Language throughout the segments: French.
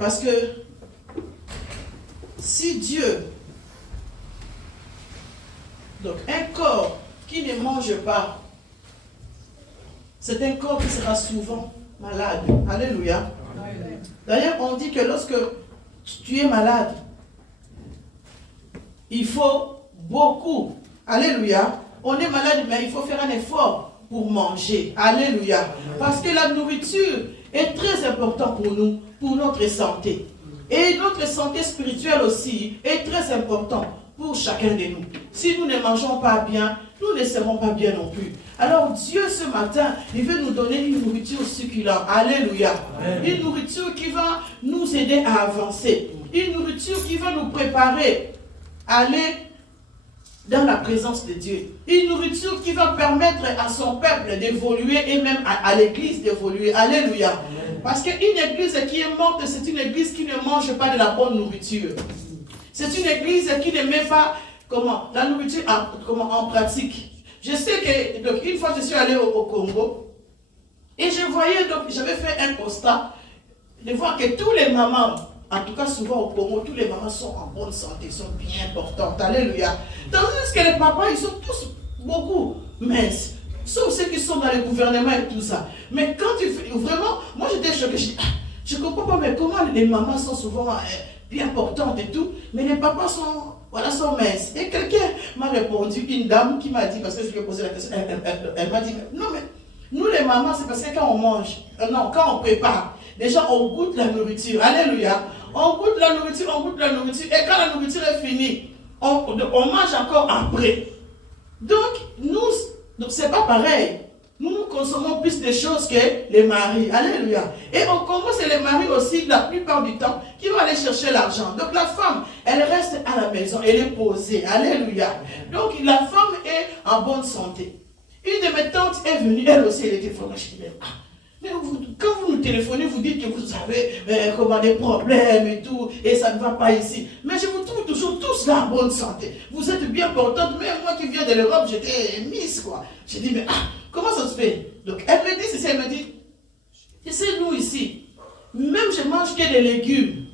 Parce que si Dieu, donc un corps qui ne mange pas, c'est un corps qui sera souvent malade. Alléluia. D'ailleurs, on dit que lorsque tu es malade, il faut beaucoup. Alléluia. On est malade, mais il faut faire un effort pour manger. Alléluia. Parce que la nourriture est très importante pour nous, pour notre santé. Et notre santé spirituelle aussi est très importante pour chacun de nous. Si nous ne mangeons pas bien, nous ne serons pas bien non plus. Alors Dieu ce matin, il veut nous donner une nourriture succulente. Alléluia. Amen. Une nourriture qui va nous aider à avancer. Une nourriture qui va nous préparer à aller dans la présence de Dieu. Une nourriture qui va permettre à son peuple d'évoluer et même à l'église d'évoluer. Alléluia. Amen. Parce qu'une église qui est morte, c'est une église qui ne mange pas de la bonne nourriture. C'est une église qui ne met pas la nourriture en pratique. Je sais que, donc, une fois je suis allé au Congo, et je voyais, donc, j'avais fait un constat, de voir que tous les mamans, en tout cas souvent au Congo, tous les mamans sont en bonne santé, sont bien portantes. Alléluia. Tandis que les papas, ils sont tous beaucoup minces. Sauf ceux qui sont dans le gouvernement et tout ça. Mais quand tu fais, vraiment, moi j'étais choquée, je ne comprends pas, mais comment les mamans sont souvent bien portantes et tout, mais les papas sont minces. Et quelqu'un m'a répondu, une dame qui m'a dit, parce que je lui ai posé la question, elle m'a dit, non mais, nous les mamans, c'est parce que quand on mange, quand on prépare, déjà on goûte la nourriture, alléluia, on goûte la nourriture, et quand la nourriture est finie, on mange encore après. Donc c'est pas pareil. Nous consommons plus de choses que les maris. Alléluia. Et au Congo, c'est les maris aussi, la plupart du temps, qui vont aller chercher l'argent. Donc la femme, elle reste à la maison, elle est posée. Alléluia. Donc la femme est en bonne santé. Une de mes tantes est venue, elle aussi, elle était formée. Je dis, mais quand vous nous téléphonez, vous dites que vous avez des problèmes et tout, et ça ne va pas ici. Mais je vous trouve toujours tous là en bonne santé. Vous êtes bien portante. Même moi qui viens de l'Europe, j'étais Miss, quoi. J'ai dit, mais comment ça se fait? Donc elle me dit ceci, elle me dit, tu sais, nous ici, même je mange que des légumes,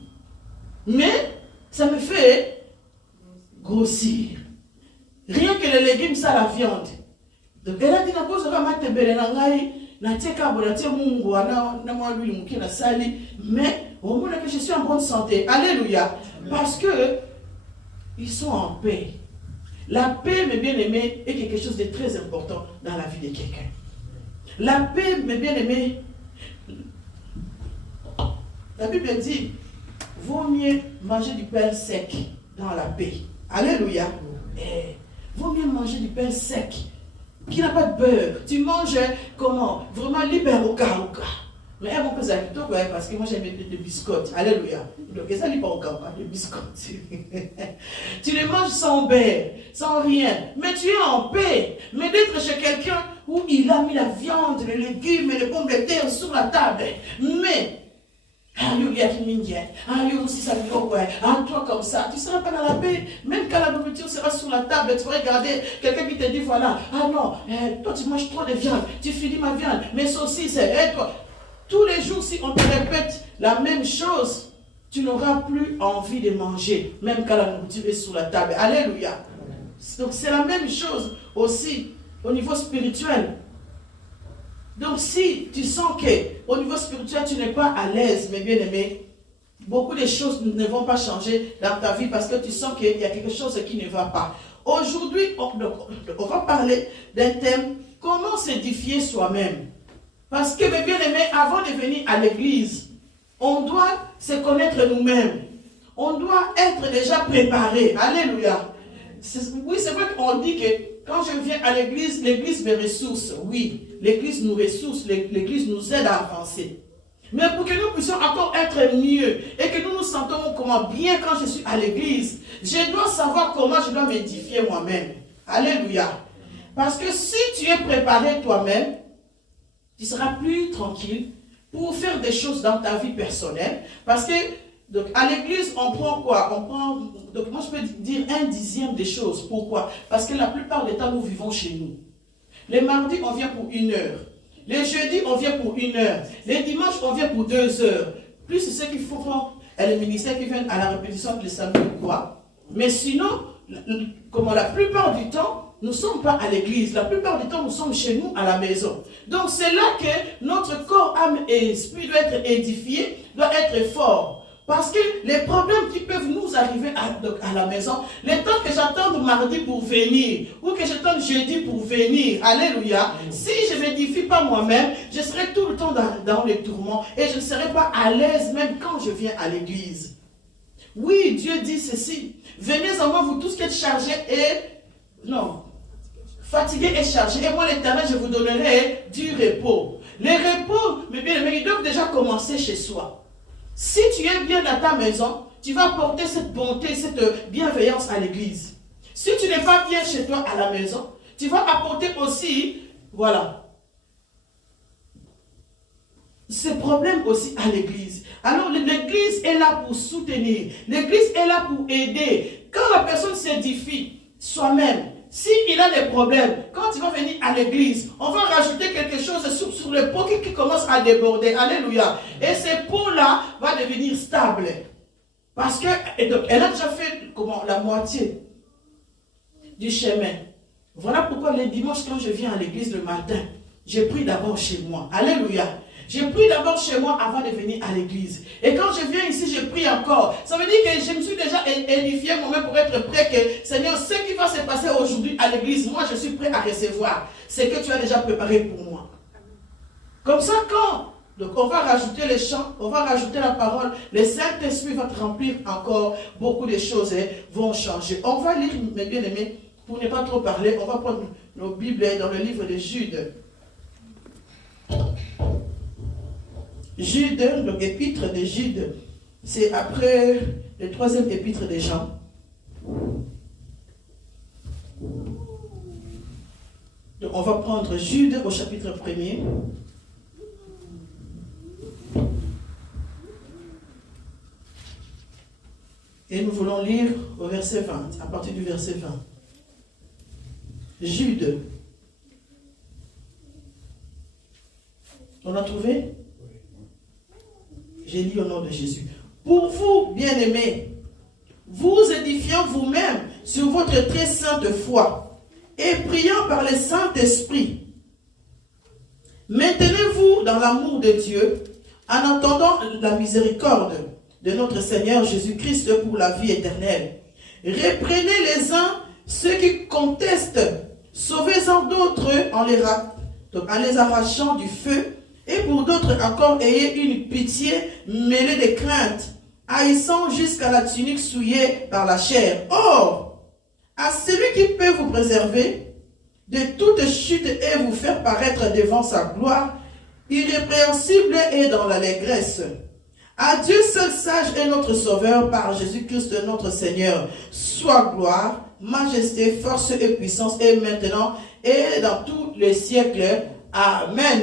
mais ça me fait grossir. Rien que les légumes, ça la viande. Donc elle a dit, mais au moment que je suis en bonne santé, alléluia, parce que ils sont en paix. La paix, mes bien-aimés, est quelque chose de très important dans la vie de quelqu'un. La paix, mes bien-aimés, la Bible dit, vaut mieux manger du pain sec dans la paix. Alléluia. Vaut mieux manger du pain sec qui n'a pas de beurre. Tu manges comment? Vraiment libre au cas. Mais on peut s'habituer parce que moi j'aime des biscottes. Alléluia. Donc ça n'est pas au cas, les biscottes. Tu les manges sans beurre, sans rien. Mais tu es en paix. Mais d'être chez quelqu'un où il a mis la viande, les légumes et les pommes de terre sur la table. Mais toi comme ça, tu ne seras pas dans la paix. Même quand la nourriture sera sur la table, tu vas regarder quelqu'un qui te dit voilà, toi tu manges trop de viande, tu finis ma viande, mes saucisses, et toi. Tous les jours, si on te répète la même chose, tu n'auras plus envie de manger, même quand la nourriture est sur la table. Alléluia. Donc c'est la même chose aussi au niveau spirituel. Donc si tu sens qu'au niveau spirituel, tu n'es pas à l'aise, mes bien-aimés, beaucoup de choses ne vont pas changer dans ta vie parce que tu sens qu'il y a quelque chose qui ne va pas. Aujourd'hui, on va parler d'un thème, comment s'édifier soi-même. Parce que, mes bien-aimés, avant de venir à l'église, on doit se connaître nous-mêmes. On doit être déjà préparé. Alléluia. Oui, c'est vrai qu'on dit que quand je viens à l'église, l'église me ressource. Oui, l'église nous ressource, l'église nous aide à avancer. Mais pour que nous puissions encore être mieux et que nous nous sentons comment bien quand je suis à l'église, je dois savoir comment je dois m'édifier moi-même. Alléluia. Parce que si tu es préparé toi-même, tu seras plus tranquille pour faire des choses dans ta vie personnelle. Parce que donc, à l'église, on prend quoi? Donc moi je peux dire 1/10 des choses. Pourquoi? Parce que la plupart des temps, nous vivons chez nous. Les mardis, on vient pour 1 heure. Les jeudis, on vient pour 1 heure. Les dimanches, on vient pour 2 heures. Plus ceux qui font et les ministères qui viennent à la répétition le samedi ou quoi. Mais sinon, comme la plupart du temps, nous ne sommes pas à l'église. La plupart du temps, nous sommes chez nous à la maison. Donc c'est là que notre corps, âme et esprit doit être édifié, doit être fort. Parce que les problèmes qui peuvent nous arriver à la maison, le temps que j'attende mardi pour venir, ou que j'attende jeudi pour venir, alléluia, si je ne m'édifie pas moi-même, je serai tout le temps dans les tourments et je ne serai pas à l'aise même quand je viens à l'église. Oui, Dieu dit ceci, venez en moi vous tous qui êtes chargés et... Non, fatigués et chargés, et moi l'Éternel, je vous donnerai du repos. Les repos, mes bien-aimés, ils doivent déjà commencer chez soi. Si tu es bien dans ta maison, tu vas apporter cette bonté, cette bienveillance à l'église. Si tu n'es pas bien chez toi à la maison, tu vas apporter aussi, voilà, ces problèmes aussi à l'église. Alors l'église est là pour soutenir, l'église est là pour aider. Quand la personne s'édifie soi-même, s'il a des problèmes, quand il va venir à l'église, on va rajouter quelque chose sur le pot qui commence à déborder. Alléluia. Et ce pot-là va devenir stable. Parce qu'elle a déjà fait la moitié du chemin. Voilà pourquoi les dimanches, quand je viens à l'église le matin, je prie d'abord chez moi. Alléluia. Je prie d'abord chez moi avant de venir à l'église. Et quand je viens ici, je prie encore. Ça veut dire que je me suis déjà édifié moi-même pour être prêt que, Seigneur, ce qui va se passer aujourd'hui à l'église, moi je suis prêt à recevoir. C'est que tu as déjà préparé pour moi. Comme ça, donc on va rajouter les chants, on va rajouter la parole. Le Saint-Esprit va te remplir encore. Beaucoup de choses vont changer. On va lire, mes bien-aimés, pour ne pas trop parler, on va prendre nos Bibles dans le livre de Jude. Jude, donc épître de Jude, c'est après le 3e épître de Jean. Donc on va prendre Jude au chapitre 1er. Et nous voulons lire au verset 20, à partir du verset 20. Jude. On a trouvé? J'ai lu au nom de Jésus. Pour vous, bien-aimés, vous édifiant vous-même sur votre très sainte foi et priant par le Saint-Esprit, maintenez-vous dans l'amour de Dieu en attendant la miséricorde de notre Seigneur Jésus-Christ pour la vie éternelle. Reprenez les uns ceux qui contestent, sauvez-en d'autres en les arrachant du feu. Et pour d'autres encore, ayez une pitié mêlée de crainte, haïssant jusqu'à la tunique souillée par la chair. Or, à celui qui peut vous préserver de toute chute et vous faire paraître devant sa gloire, irrépréhensible et dans l'allégresse. À Dieu seul sage et notre Sauveur, par Jésus-Christ notre Seigneur, soit gloire, majesté, force et puissance, et maintenant et dans tous les siècles. Amen.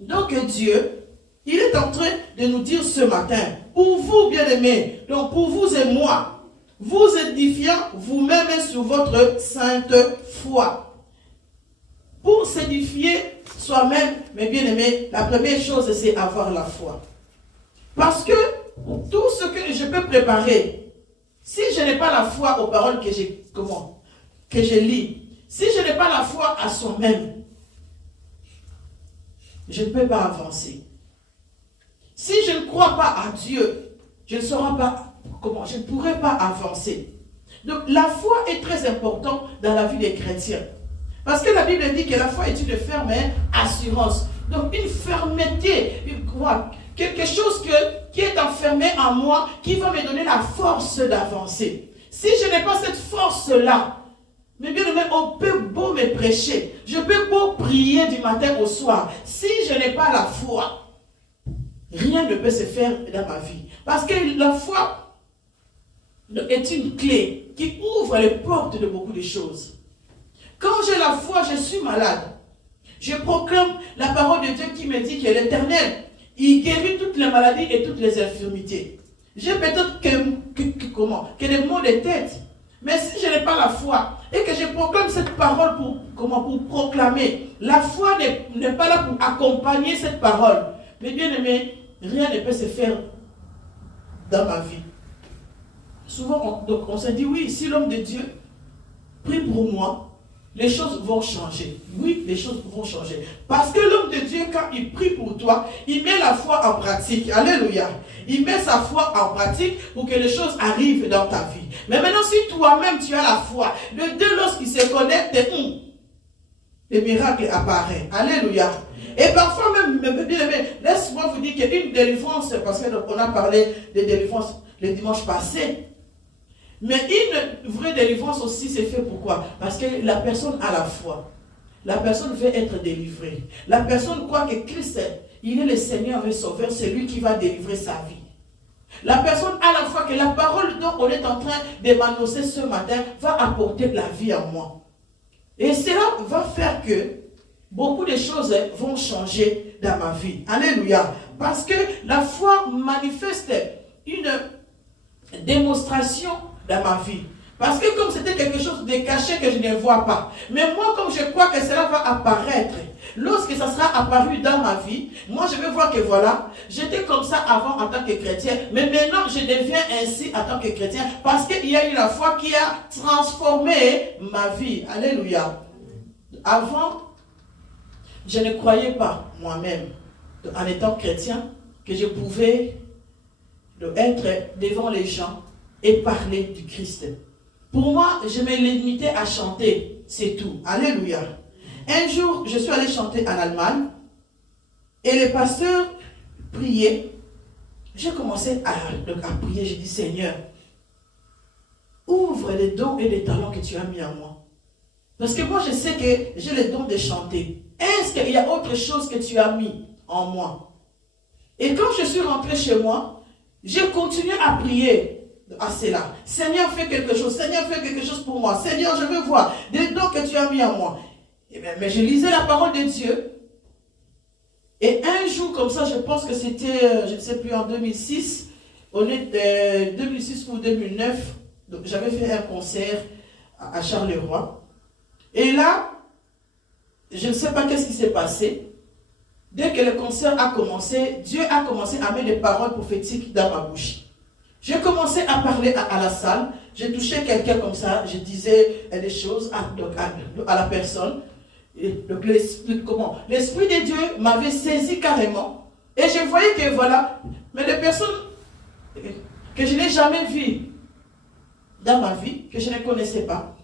Donc Dieu, il est en train de nous dire ce matin, pour vous bien-aimés, donc pour vous et moi, vous édifiant vous-même sur votre sainte foi. Pour s'édifier soi-même, mes bien-aimés, la première chose c'est avoir la foi. Parce que tout ce que je peux préparer, si je n'ai pas la foi aux paroles que je lis, si je n'ai pas la foi à soi-même, je ne peux pas avancer. Si je ne crois pas à Dieu, je ne saurai pas je ne pourrai pas avancer. Donc la foi est très importante dans la vie des chrétiens. Parce que la Bible dit que la foi est une ferme assurance. Donc une fermeté, quelque chose qui est enfermé en moi, qui va me donner la force d'avancer. Si je n'ai pas cette force-là, mais bien aimé, on peut beau me prêcher, je peux beau prier du matin au soir. Si je n'ai pas la foi, rien ne peut se faire dans ma vie. Parce que la foi est une clé qui ouvre les portes de beaucoup de choses. Quand j'ai la foi, je suis malade. Je proclame la parole de Dieu qui me dit que l'Éternel, il guérit toutes les maladies et toutes les infirmités. J'ai peut-être que des maux de tête. Mais si je n'ai pas la foi et que je proclame cette parole pour proclamer, la foi n'est pas là pour accompagner cette parole. Mais bien aimé, rien ne peut se faire dans ma vie. Souvent, on se dit, oui, si l'homme de Dieu prie pour moi, les choses vont changer. Oui, les choses vont changer. Parce que l'homme de Dieu, quand il prie pour toi, il met la foi en pratique. Alléluia. Il met sa foi en pratique pour que les choses arrivent dans ta vie. Mais maintenant, si toi-même tu as la foi, les deux, lorsqu'ils se connectent, le miracle apparaît. Alléluia. Et parfois même, laisse-moi vous dire qu'une délivrance, parce qu'on a parlé de délivrance le dimanche passé, mais une vraie délivrance aussi, c'est fait pourquoi? Parce que la personne a la foi. La personne veut être délivrée. La personne croit que Christ, il est le Seigneur et Sauveur, c'est lui qui va délivrer sa vie. La personne a la foi que la parole dont on est en train de m'annoncer ce matin va apporter de la vie en moi. Et cela va faire que beaucoup de choses vont changer dans ma vie. Alléluia. Parce que la foi manifeste une démonstration dans ma vie. Parce que comme c'était quelque chose de caché que je ne vois pas, mais moi comme je crois que cela va apparaître, lorsque ça sera apparu dans ma vie, moi je vais voir que voilà, j'étais comme ça avant en tant que chrétien, mais maintenant je deviens ainsi en tant que chrétien, parce qu'il y a eu la foi qui a transformé ma vie. Alléluia. Avant, je ne croyais pas moi-même, en étant chrétien, que je pouvais être devant les gens et parler du Christ. Pour moi, je me limitais à chanter, c'est tout. Alléluia. Un jour, je suis allé chanter en Allemagne et le pasteur priait. J'ai commencé à prier, j'ai dit, Seigneur, ouvre les dons et les talents que tu as mis en moi. Parce que moi, je sais que j'ai le don de chanter. Est-ce qu'il y a autre chose que tu as mis en moi? Et quand je suis rentré chez moi, j'ai continué à prier à cela. Seigneur, fais quelque chose. Seigneur, fais quelque chose pour moi. Seigneur, je veux voir des dons que tu as mis en moi. Mais je lisais la parole de Dieu. Et un jour comme ça, je pense que c'était, je ne sais plus, en 2006, on est 2006 ou 2009, donc j'avais fait un concert à Charleroi. Et là, je ne sais pas qu'est-ce qui s'est passé. Dès que le concert a commencé, Dieu a commencé à mettre des paroles prophétiques dans ma bouche. J'ai commencé à parler à la salle. J'ai touché quelqu'un comme ça. Je disais des choses à la personne. Donc l'Esprit de Dieu m'avait saisi carrément. Et je voyais que voilà, mais des personnes que je n'ai jamais vues dans ma vie, que je ne connaissais pas.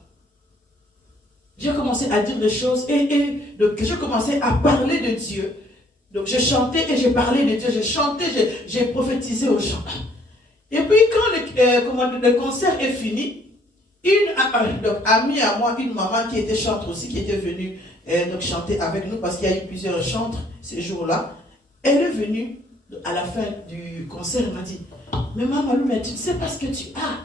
J'ai commencé à dire des choses donc j'ai commencé à parler de Dieu. Donc je chantais et je parlais de Dieu. Je chantais, j'ai prophétisé aux gens. Et puis quand le concert est fini, une amie à moi, une maman qui était chanteuse aussi, qui était venue donc chanter avec nous, parce qu'il y a eu plusieurs chantres ces jours-là, elle est venue à la fin du concert, elle m'a dit, mais maman, mais tu ne sais pas ce que tu as.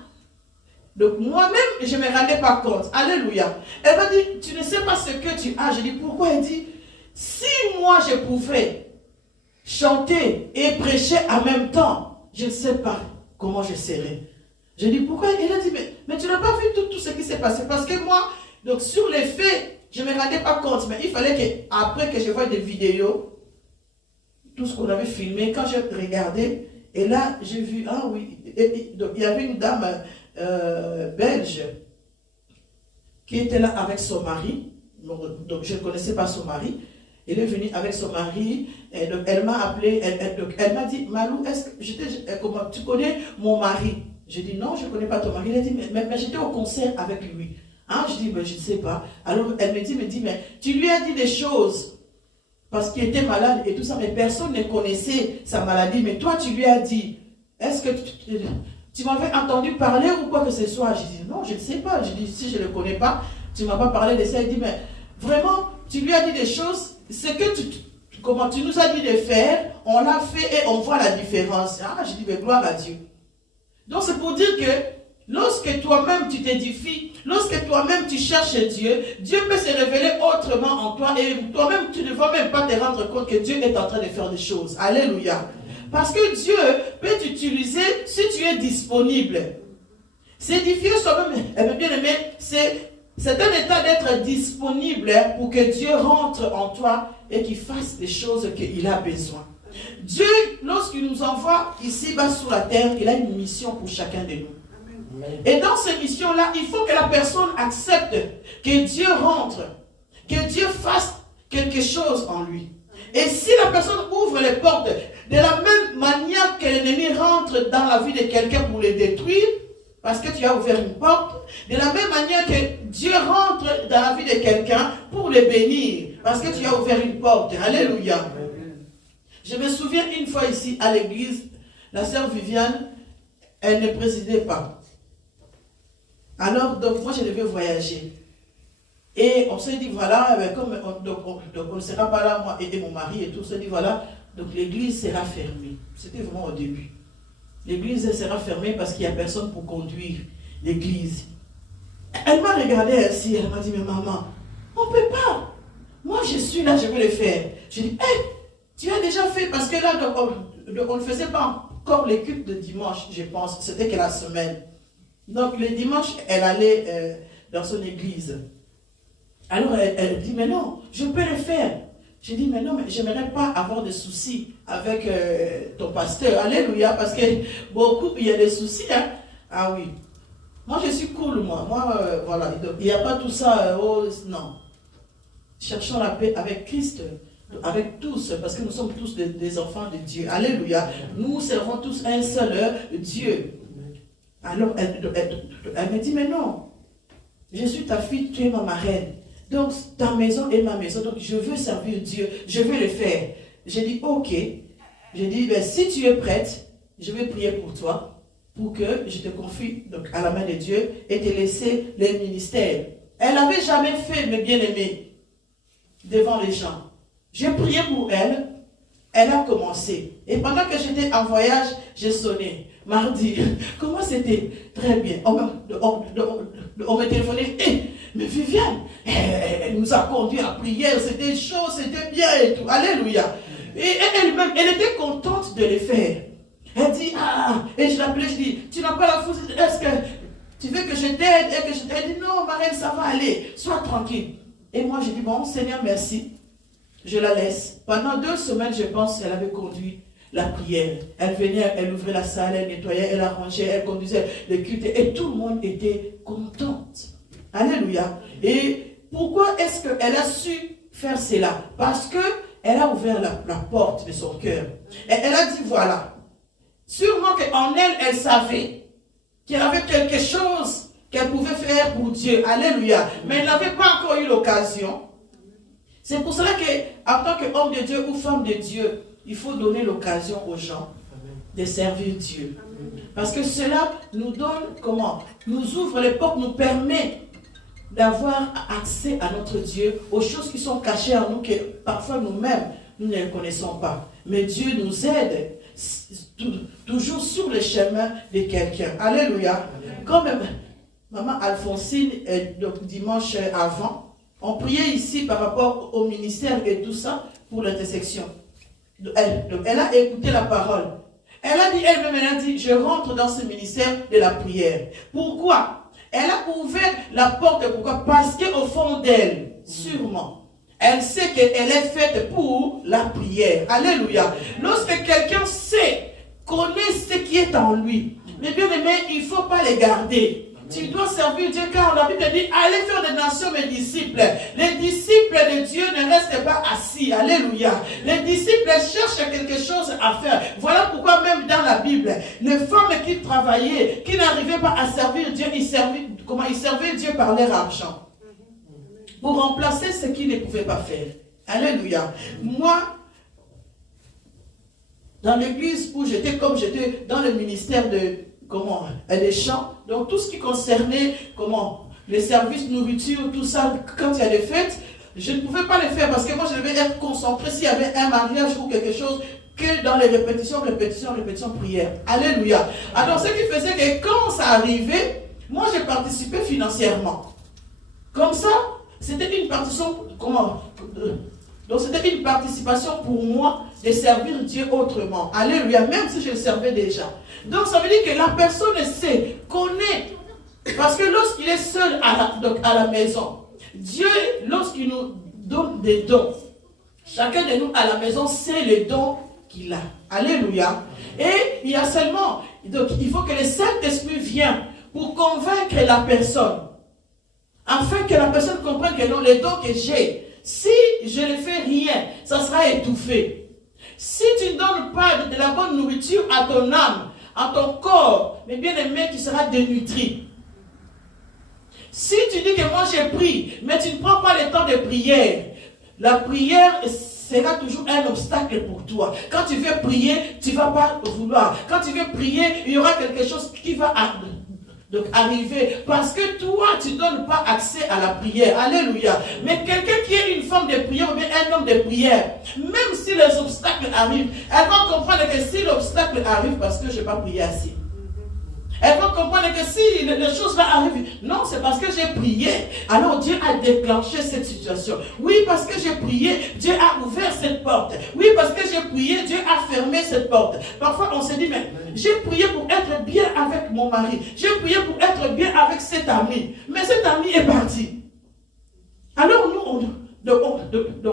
Donc moi-même, je ne me rendais pas compte. Alléluia. Elle m'a dit, tu ne sais pas ce que tu as. Je dis, pourquoi? Elle dit, si moi je pouvais chanter et prêcher en même temps, je ne sais pas comment je serais. Je dis, pourquoi? Elle a dit, mais tu n'as pas vu tout ce qui s'est passé. Parce que moi, donc sur les faits, je ne me rendais pas compte. Mais il fallait qu'après que je voie des vidéos, tout ce qu'on avait filmé, quand j'ai regardé, et là, j'ai vu, ah oui, donc il y avait une dame belge qui était là avec son mari. Donc je ne connaissais pas son mari. Elle est venue avec son mari. Et donc elle m'a appelé. Elle m'a dit, Malou, est-ce que comment tu connais mon mari? J'ai dit, non, je ne connais pas ton mari. Elle a dit, mais j'étais au concert avec lui. Hein? Je dis, je ne sais pas. Alors elle me dit, mais tu lui as dit des choses parce qu'il était malade et tout ça, mais personne ne connaissait sa maladie. Mais toi, tu lui as dit, est-ce que tu m'avais entendu parler ou quoi que ce soit? J'ai dit, non, je ne sais pas. J'ai dit, si je ne le connais pas, tu ne m'as pas parlé de ça. Elle dit, mais vraiment, tu lui as dit des choses, ce que comment tu nous as dit de faire, on l'a fait et on voit la différence. Ah, j'ai dit, mais gloire à Dieu. Donc c'est pour dire que lorsque toi-même tu t'édifies, lorsque toi-même tu cherches Dieu, Dieu peut se révéler autrement en toi et toi-même tu ne vas même pas te rendre compte que Dieu est en train de faire des choses. Alléluia. Parce que Dieu peut t'utiliser si tu es disponible. S'édifier soi-même, bien aimé, c'est un état d'être disponible pour que Dieu rentre en toi et qu'il fasse les choses qu'il a besoin. Dieu, lorsqu'il nous envoie ici-bas sur la terre, il a une mission pour chacun de nous. Et dans cette mission-là, il faut que la personne accepte que Dieu rentre, que Dieu fasse quelque chose en lui. Et si la personne ouvre les portes de la même manière que l'ennemi rentre dans la vie de quelqu'un pour le détruire, parce que tu as ouvert une porte, de la même manière que Dieu rentre dans la vie de quelqu'un pour le bénir, parce que tu as ouvert une porte. Alléluia. Je me souviens une fois ici à l'église, la sœur Viviane, elle ne présidait pas. Alors, donc, moi, je devais voyager. Et on s'est dit, voilà, comme on ne sera pas là, moi et mon mari et tout, on s'est dit, voilà, donc l'église sera fermée. C'était vraiment au début. L'église sera fermée parce qu'il n'y a personne pour conduire l'église. Elle m'a regardé ainsi, elle m'a dit, mais maman, on ne peut pas. Moi, je suis là, je vais le faire. Je dis, hé, tu as déjà fait, parce que là, on ne faisait pas encore les cultes de dimanche, je pense, c'était que la semaine. Donc, le dimanche, elle allait dans son église. Alors, elle dit, mais non, je peux le faire. J'ai dit, mais non, mais je n'aimerais pas avoir de soucis avec ton pasteur. Alléluia, parce que beaucoup, il y a des soucis. Hein? Ah oui. Moi, je suis cool, moi. Voilà. Il n'y a pas tout ça. Non. Cherchons la paix avec Christ, avec tous, parce que nous sommes tous des enfants de Dieu. Alléluia. Nous servons tous un seul Dieu. Alors, elle me dit, mais non, je suis ta fille, tu es ma marraine. Donc, ta maison est ma maison. Donc, je veux servir Dieu. Je veux le faire. J'ai dit, ok. J'ai dit, ben, si tu es prête, je vais prier pour toi, pour que je te confie donc, à la main de Dieu et te laisser le ministère. Elle n'avait jamais fait, mes bien-aimés, devant les gens. J'ai prié pour elle. Elle a commencé. Et pendant que j'étais en voyage, j'ai sonné. Mardi, comment c'était? Très bien. On m'a téléphoné. Mais Viviane, elle nous a conduit à prière. C'était chaud, c'était bien et tout. Alléluia. Et elle-même, elle était contente de le faire. Elle dit, et je l'appelais, je dis, tu n'as pas la force, est-ce que tu veux que je t'aide? Elle dit, non, Marraine, ça va aller. Sois tranquille. Et moi, j'ai dit, bon, Seigneur, merci. Je la laisse. Pendant 2 semaines, je pense qu'elle avait conduit la prière. Elle venait, elle ouvrait la salle, elle nettoyait, elle arrangeait, elle conduisait le culte et tout le monde était contente. Alléluia. Et pourquoi est-ce qu'elle a su faire cela? Parce qu'elle a ouvert la porte de son cœur. Et elle a dit, voilà. Sûrement qu'en elle savait qu'elle avait quelque chose qu'elle pouvait faire pour Dieu. Alléluia. Mais elle n'avait pas encore eu l'occasion. C'est pour cela qu'en tant qu'homme de Dieu ou femme de Dieu, il faut donner l'occasion aux gens de servir Dieu. Parce que cela nous donne, nous ouvre les portes, nous permet d'avoir accès à notre Dieu, aux choses qui sont cachées en nous, que parfois nous-mêmes, nous ne connaissons pas. Mais Dieu nous aide toujours sur le chemin de quelqu'un. Alléluia. Comme maman Alphonsine, donc dimanche avant, on priait ici par rapport au ministère et tout ça pour l'intersection. Elle a écouté la parole. Elle a dit elle-même, elle a dit, je rentre dans ce ministère de la prière. Pourquoi? Elle a ouvert la porte. Pourquoi? Parce qu'au fond d'elle, sûrement, elle sait qu'elle est faite pour la prière. Alléluia. Lorsque quelqu'un connaît ce qui est en lui, mais bien aimé, il ne faut pas les garder. Tu dois servir Dieu, car la Bible dit, allez faire des nations mes disciples. Les disciples de Dieu ne restent pas assis. Alléluia. Les disciples cherchent quelque chose à faire. Voilà pourquoi même dans la Bible, les femmes qui travaillaient, qui n'arrivaient pas à servir Dieu, ils servaient Dieu par leur argent. Pour remplacer ce qu'ils ne pouvaient pas faire. Alléluia. Moi, dans l'église où j'étais, comme j'étais dans le ministère des chants, donc tout ce qui concernait, les services, nourriture, tout ça, quand il y a des fêtes, je ne pouvais pas les faire parce que moi je devais être concentré s'il y avait un mariage ou quelque chose, que dans les répétitions, prières. Alléluia. Alors ce qui faisait que quand ça arrivait, moi j'ai participé financièrement. Comme ça, c'était une participation, donc c'était une participation pour moi de servir Dieu autrement. Alléluia, même si je le servais déjà. Donc ça veut dire que la personne connaît. Parce que lorsqu'il est seul à la maison, Dieu, lorsqu'il nous donne des dons, chacun de nous à la maison sait les dons qu'il a. Alléluia. Et il y a seulement, donc il faut que le Saint-Esprit vienne pour convaincre la personne, afin que la personne comprenne que non, les dons que j'ai, si je ne fais rien, ça sera étouffé. Si tu ne donnes pas de la bonne nourriture à ton âme, à ton corps, mais bien aimé, tu seras dénutri. Si tu dis que moi j'ai pris, mais tu ne prends pas le temps de prière, la prière sera toujours un obstacle pour toi. Quand tu veux prier, tu ne vas pas vouloir. Quand tu veux prier, il y aura quelque chose qui va arriver. Parce que toi, tu ne donnes pas accès à la prière. Alléluia. Mais quelqu'un qui est une femme de prière ou bien un homme de prière, même si les obstacles arrivent, elle va comprendre que si l'obstacle arrive parce que je n'ai pas prié assez. Elle va comprendre que si les choses là arrivent, non, c'est parce que j'ai prié. Alors Dieu a déclenché cette situation. Oui, parce que j'ai prié, Dieu a ouvert cette porte. Oui, parce que j'ai prié, Dieu a fermé cette porte. Parfois, on se dit, mais j'ai prié pour être bien avec mon mari. J'ai prié pour être bien avec cet ami. Mais cet ami est parti. Alors nous,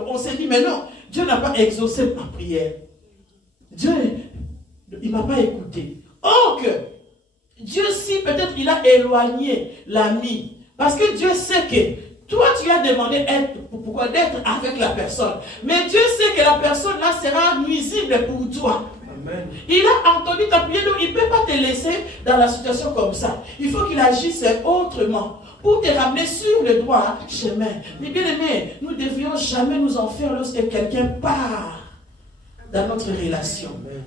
on s'est dit, mais non, Dieu n'a pas exaucé ma prière. Dieu, il ne m'a pas écouté. Or que Dieu, si peut-être il a éloigné l'ami, parce que Dieu sait que toi tu as demandé pourquoi d'être avec la personne, mais Dieu sait que la personne là sera nuisible pour toi. Amen. Il a entendu ta prière, donc il ne peut pas te laisser dans la situation comme ça. Il faut qu'il agisse autrement pour te ramener sur le droit chemin. Mais bien aimé, nous ne devrions jamais nous en faire lorsque quelqu'un part dans notre relation. Amen.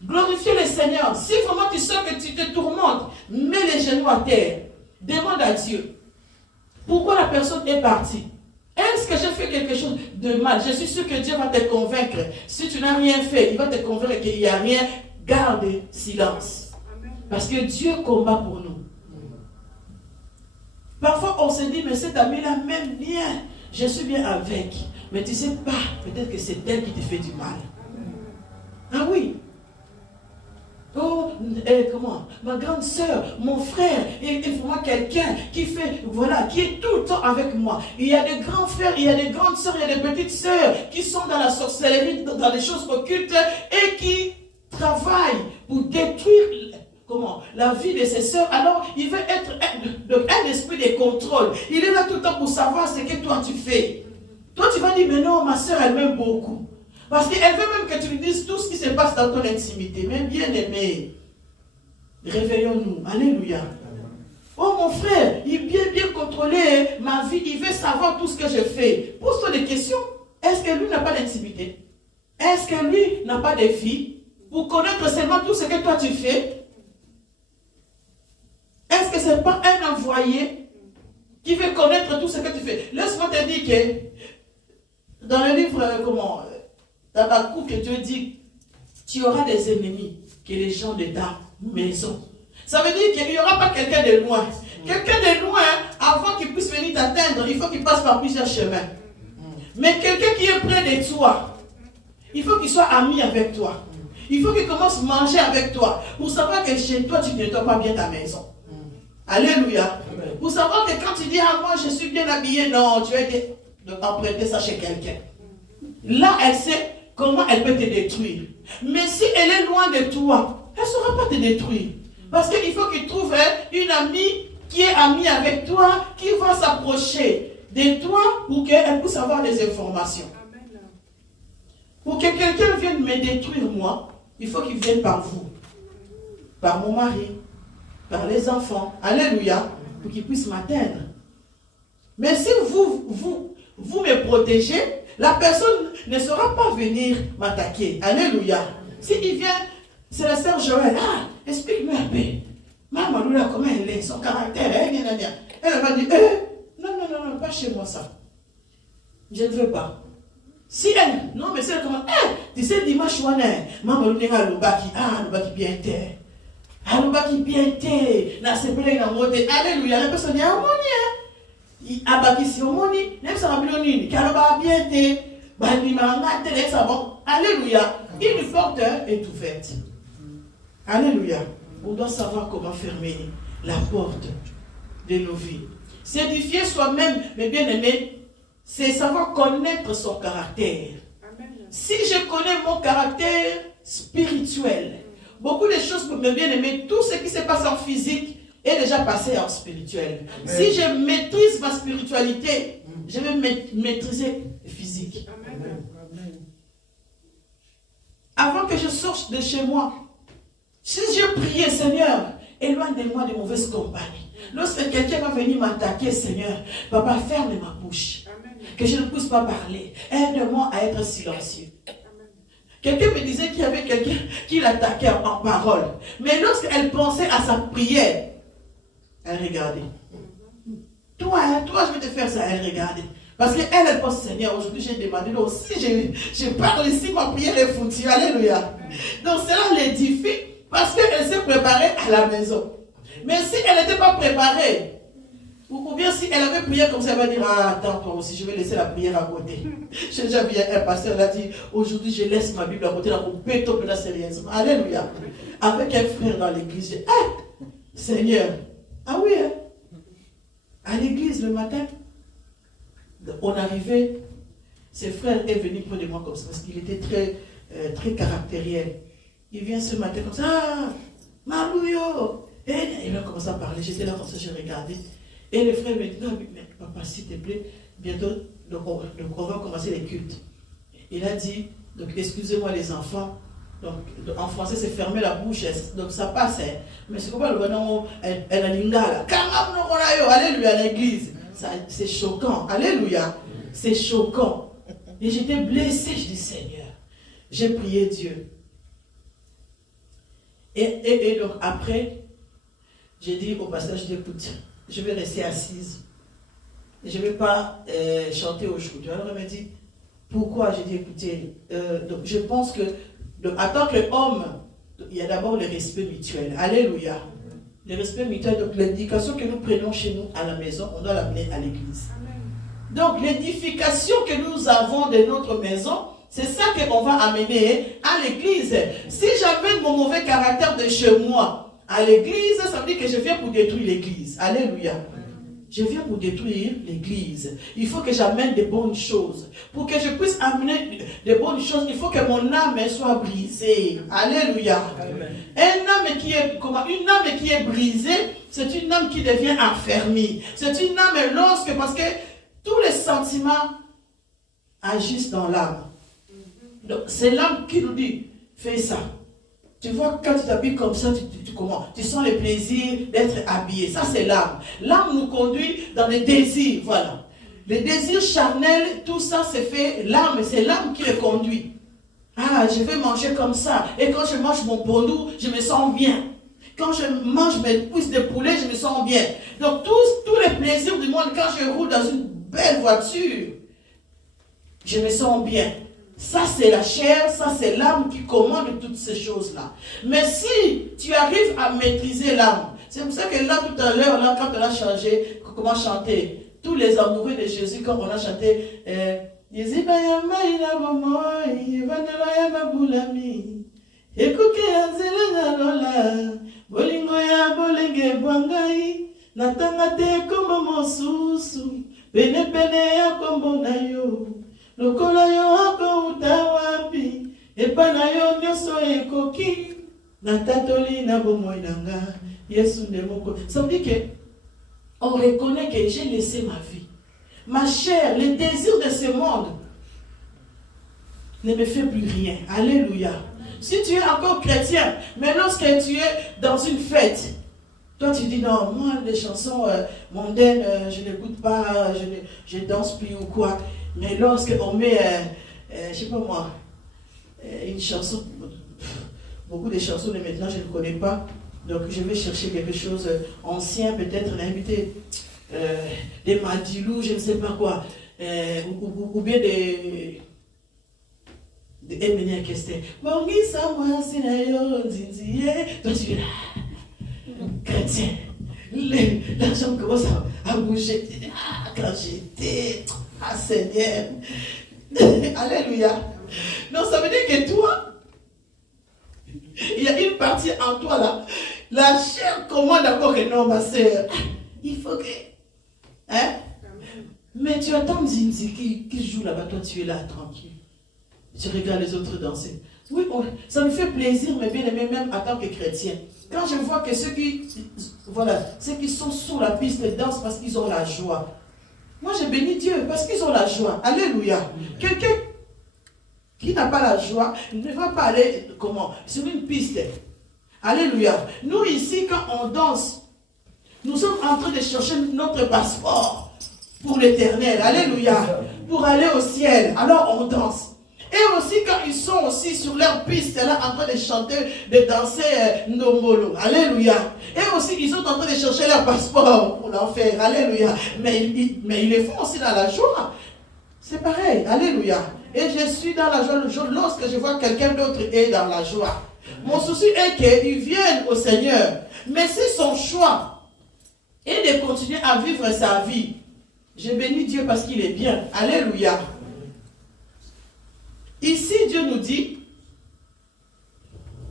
Glorifiez le Seigneur. Si vraiment tu sens que tu te tourmentes, mets les genoux à terre. Demande à Dieu. Pourquoi la personne est partie? Est-ce que j'ai fait quelque chose de mal? Je suis sûr que Dieu va te convaincre. Si tu n'as rien fait, il va te convaincre qu'il n'y a rien. Garde silence. Parce que Dieu combat pour nous. Parfois on se dit, mais cet ami-là m'aime bien. Je suis bien avec. Mais tu ne sais pas, peut-être que c'est elle qui te fait du mal. Ah oui. Oh, comment? Ma grande soeur, mon frère, et vraiment quelqu'un qui fait, voilà, qui est tout le temps avec moi. Il y a des grands frères, il y a des grandes soeurs, il y a des petites soeurs qui sont dans la sorcellerie, dans les choses occultes et qui travaillent pour détruire la vie de ses soeurs. Alors, il veut être un esprit de contrôle. Il est là tout le temps pour savoir ce que toi tu fais. Toi, tu vas dire, mais non, ma soeur, elle m'aime beaucoup. Parce qu'elle veut même que tu lui dises tout ce qui se passe dans ton intimité. Mais bien aimé, réveillons-nous. Alléluia. Oh mon frère, il est bien contrôlé ma vie. Il veut savoir tout ce que je fais. Pose-toi des questions. Est-ce que lui n'a pas d'intimité? Est-ce que lui n'a pas de filles? Pour connaître seulement tout ce que toi tu fais? Est-ce que ce n'est pas un envoyé qui veut connaître tout ce que tu fais? Laisse-moi te dire que dans le livre, Habakkuk, que Dieu dit, tu auras des ennemis, que les gens de ta maison. Ça veut dire qu'il n'y aura pas quelqu'un de loin. Quelqu'un de loin, avant qu'il puisse venir t'atteindre, il faut qu'il passe par plusieurs chemins. Mais quelqu'un qui est près de toi, il faut qu'il soit ami avec toi. Il faut qu'il commence à manger avec toi. Pour savoir que chez toi, tu ne nettoies pas bien ta maison. Alléluia. Pour savoir que quand tu dis, ah moi je suis bien habillé, non, tu vas emprunter ça chez quelqu'un. Là, elle sait comment elle peut te détruire. Mais si elle est loin de toi, elle ne saura pas te détruire. Parce qu'il faut qu'il trouve une amie qui est amie avec toi, qui va s'approcher de toi pour qu'elle puisse avoir des informations. Pour que quelqu'un vienne me détruire, moi, il faut qu'il vienne par vous. Par mon mari, par les enfants. Alléluia. Pour qu'il puisse m'atteindre. Mais si vous me protégez, la personne ne saura pas venir m'attaquer. Alléluia. S'il vient, c'est la sœur Joël. Ah, explique-moi un peu. Maman, comment elle est, son caractère. Elle va dire, non, pas chez moi ça. Je ne veux pas. Si elle, non, mais si elle commence, tu sais, dimanche, maman, l'obaki bien terre. L'obaki bien terre. Alléluia. La personne dit, abaki si omoni nem ça va nini kaloba bien te bandi manga télé ça bon. Alléluia. Une porte est ouverte. Alléluia. On doit savoir comment fermer la porte de nos vies. S'édifier soi-même, mais bien aimé, c'est savoir connaître son caractère. Amen. Si je connais mon caractère spirituel, beaucoup de choses pour me bien aimer, tout ce qui se passe en physique est déjà passé en spirituel. Amen. Si je maîtrise ma spiritualité, je vais maîtriser le physique. Amen. Avant que je sorte de chez moi, si je priais, Seigneur, éloigne de moi de mauvaises compagnies. Lorsque quelqu'un va venir m'attaquer, Seigneur, papa, ferme ma bouche. Amen. Que je ne puisse pas parler. Aide-moi à être silencieux. Quelqu'un me disait qu'il y avait quelqu'un qui l'attaquait en parole. Mais lorsqu'elle pensait à sa prière, elle regardait. Toi, je vais te faire ça, elle regardait. Parce qu'elle pense, Seigneur, aujourd'hui j'ai demandé, donc si je parle ici, ma prière est foutue. Alléluia. Donc cela l'édifie parce qu'elle s'est préparée à la maison. Mais si elle n'était pas préparée, ou bien si elle avait prié comme ça, elle va dire, ah, attends, toi aussi, je vais laisser la prière à côté. J'ai déjà vu un pasteur, il a dit, aujourd'hui, je laisse ma Bible à côté, là, pour péter la sérieusement. Alléluia. Avec un frère dans l'église, j'ai dit, ah, Seigneur, ah oui, hein? À l'église le matin, on arrivait, ce frère est venu près de moi comme ça, parce qu'il était très caractériel. Il vient ce matin comme ça, ah, Malouyo. Et il a commencé à parler, j'étais là comme ça, j'ai regardé. Et le frère me dit, non, mais papa, s'il te plaît, bientôt, donc on va commencer les cultes. Il a dit, donc excusez-moi les enfants, donc en français c'est fermer la bouche, donc ça passe, hein. Mais c'est comme le bonhomme, elle a l'ingala, alléluia, à l'église. C'est choquant, alléluia, c'est choquant. Et j'étais blessé, je dis, Seigneur, j'ai prié Dieu. Et donc après, j'ai dit au passage, écoute, je vais rester assise. Je ne vais pas chanter aujourd'hui. Alors elle m'a dit, pourquoi? J'ai dit, écoutez, donc je pense que, en tant qu'homme, il y a d'abord le respect mutuel. Alléluia. Le respect mutuel, donc l'éducation que nous prenons chez nous à la maison, on doit l'amener à l'église. Donc l'édification que nous avons de notre maison, c'est ça qu'on va amener à l'église. Si j'amène mon mauvais caractère de chez moi à l'église, ça veut dire que je viens pour détruire l'église. Alléluia. Je viens pour détruire l'église. Il faut que j'amène des bonnes choses. Pour que je puisse amener des bonnes choses, il faut que mon âme soit brisée. Alléluia. Une âme qui est brisée, c'est une âme qui devient enfermée. C'est une âme parce que tous les sentiments agissent dans l'âme. Donc c'est l'âme qui nous dit, fais ça. Tu vois, quand tu t'habilles comme ça, tu sens le plaisir d'être habillé. Ça, c'est l'âme. L'âme nous conduit dans les désirs, voilà. Les désirs charnels, tout ça, c'est fait l'âme. C'est l'âme qui le conduit. Ah, je vais manger comme ça. Et quand je mange mon pondou, je me sens bien. Quand je mange mes cuisses de poulet, je me sens bien. Donc, tous les plaisirs du monde, quand je roule dans une belle voiture, je me sens bien. Ça, c'est la chair, ça, c'est l'âme qui commande toutes ces choses-là. Mais si tu arrives à maîtriser l'âme, c'est pour ça que là, tout à l'heure, là, quand on a changé, comment chanter, tous les amoureux de Jésus, quand on a chanté, lokola yo akouta wapi epana yo nyoso ekoki na tatoli na bomoi nanga Yesu nde moko. Ça veut dire que on reconnaît que j'ai laissé ma vie, ma chair, les désirs de ce monde ne me fait plus rien. Alléluia. Si tu es encore chrétien, mais lorsque tu es dans une fête, toi tu dis non, moi les chansons mondaines, je n'écoute pas, je danse plus ou quoi. Mais lorsqu'on met, je ne sais pas moi, une chanson, beaucoup de chansons de maintenant je ne connais pas, donc je vais chercher quelque chose ancien, peut-être l'invité, des Madilou, je ne sais pas quoi, ou bien des Eminem Kester. Bongi Samoa Sinayo Zinziye, toi tu es là, chrétien. L'argent commence à bouger. Ah, quand j'étais, ah Seigneur, alléluia. Donc ça veut dire que toi, il y a une partie en toi là, la chair commande encore que non, ma soeur, il faut que, hein? Mais tu attends Zinzi qui joue là-bas, toi tu es là tranquille. Je regarde les autres danser. Oui, ça me fait plaisir, mais bien aimé, même en tant que chrétien. Quand je vois que ceux qui sont sur la piste dansent parce qu'ils ont la joie. Moi, je bénis Dieu parce qu'ils ont la joie. Alléluia. Quelqu'un qui n'a pas la joie ne va pas aller sur une piste. Alléluia. Nous, ici, quand on danse, nous sommes en train de chercher notre passeport pour l'éternel. Alléluia. Pour aller au ciel. Alors, on danse. Et aussi quand ils sont aussi sur leur piste là en train de chanter, de danser Ndombolo. Alléluia. Et aussi ils sont en train de chercher leur passeport pour l'enfer. Alléluia. Mais ils le font aussi dans la joie. C'est pareil. Alléluia. Et je suis dans la joie lorsque je vois quelqu'un d'autre est dans la joie. Mon souci est qu'ils viennent au Seigneur. Mais si son choix est de continuer à vivre sa vie, je bénis Dieu parce qu'il est bien. Alléluia. Ici, Dieu nous dit,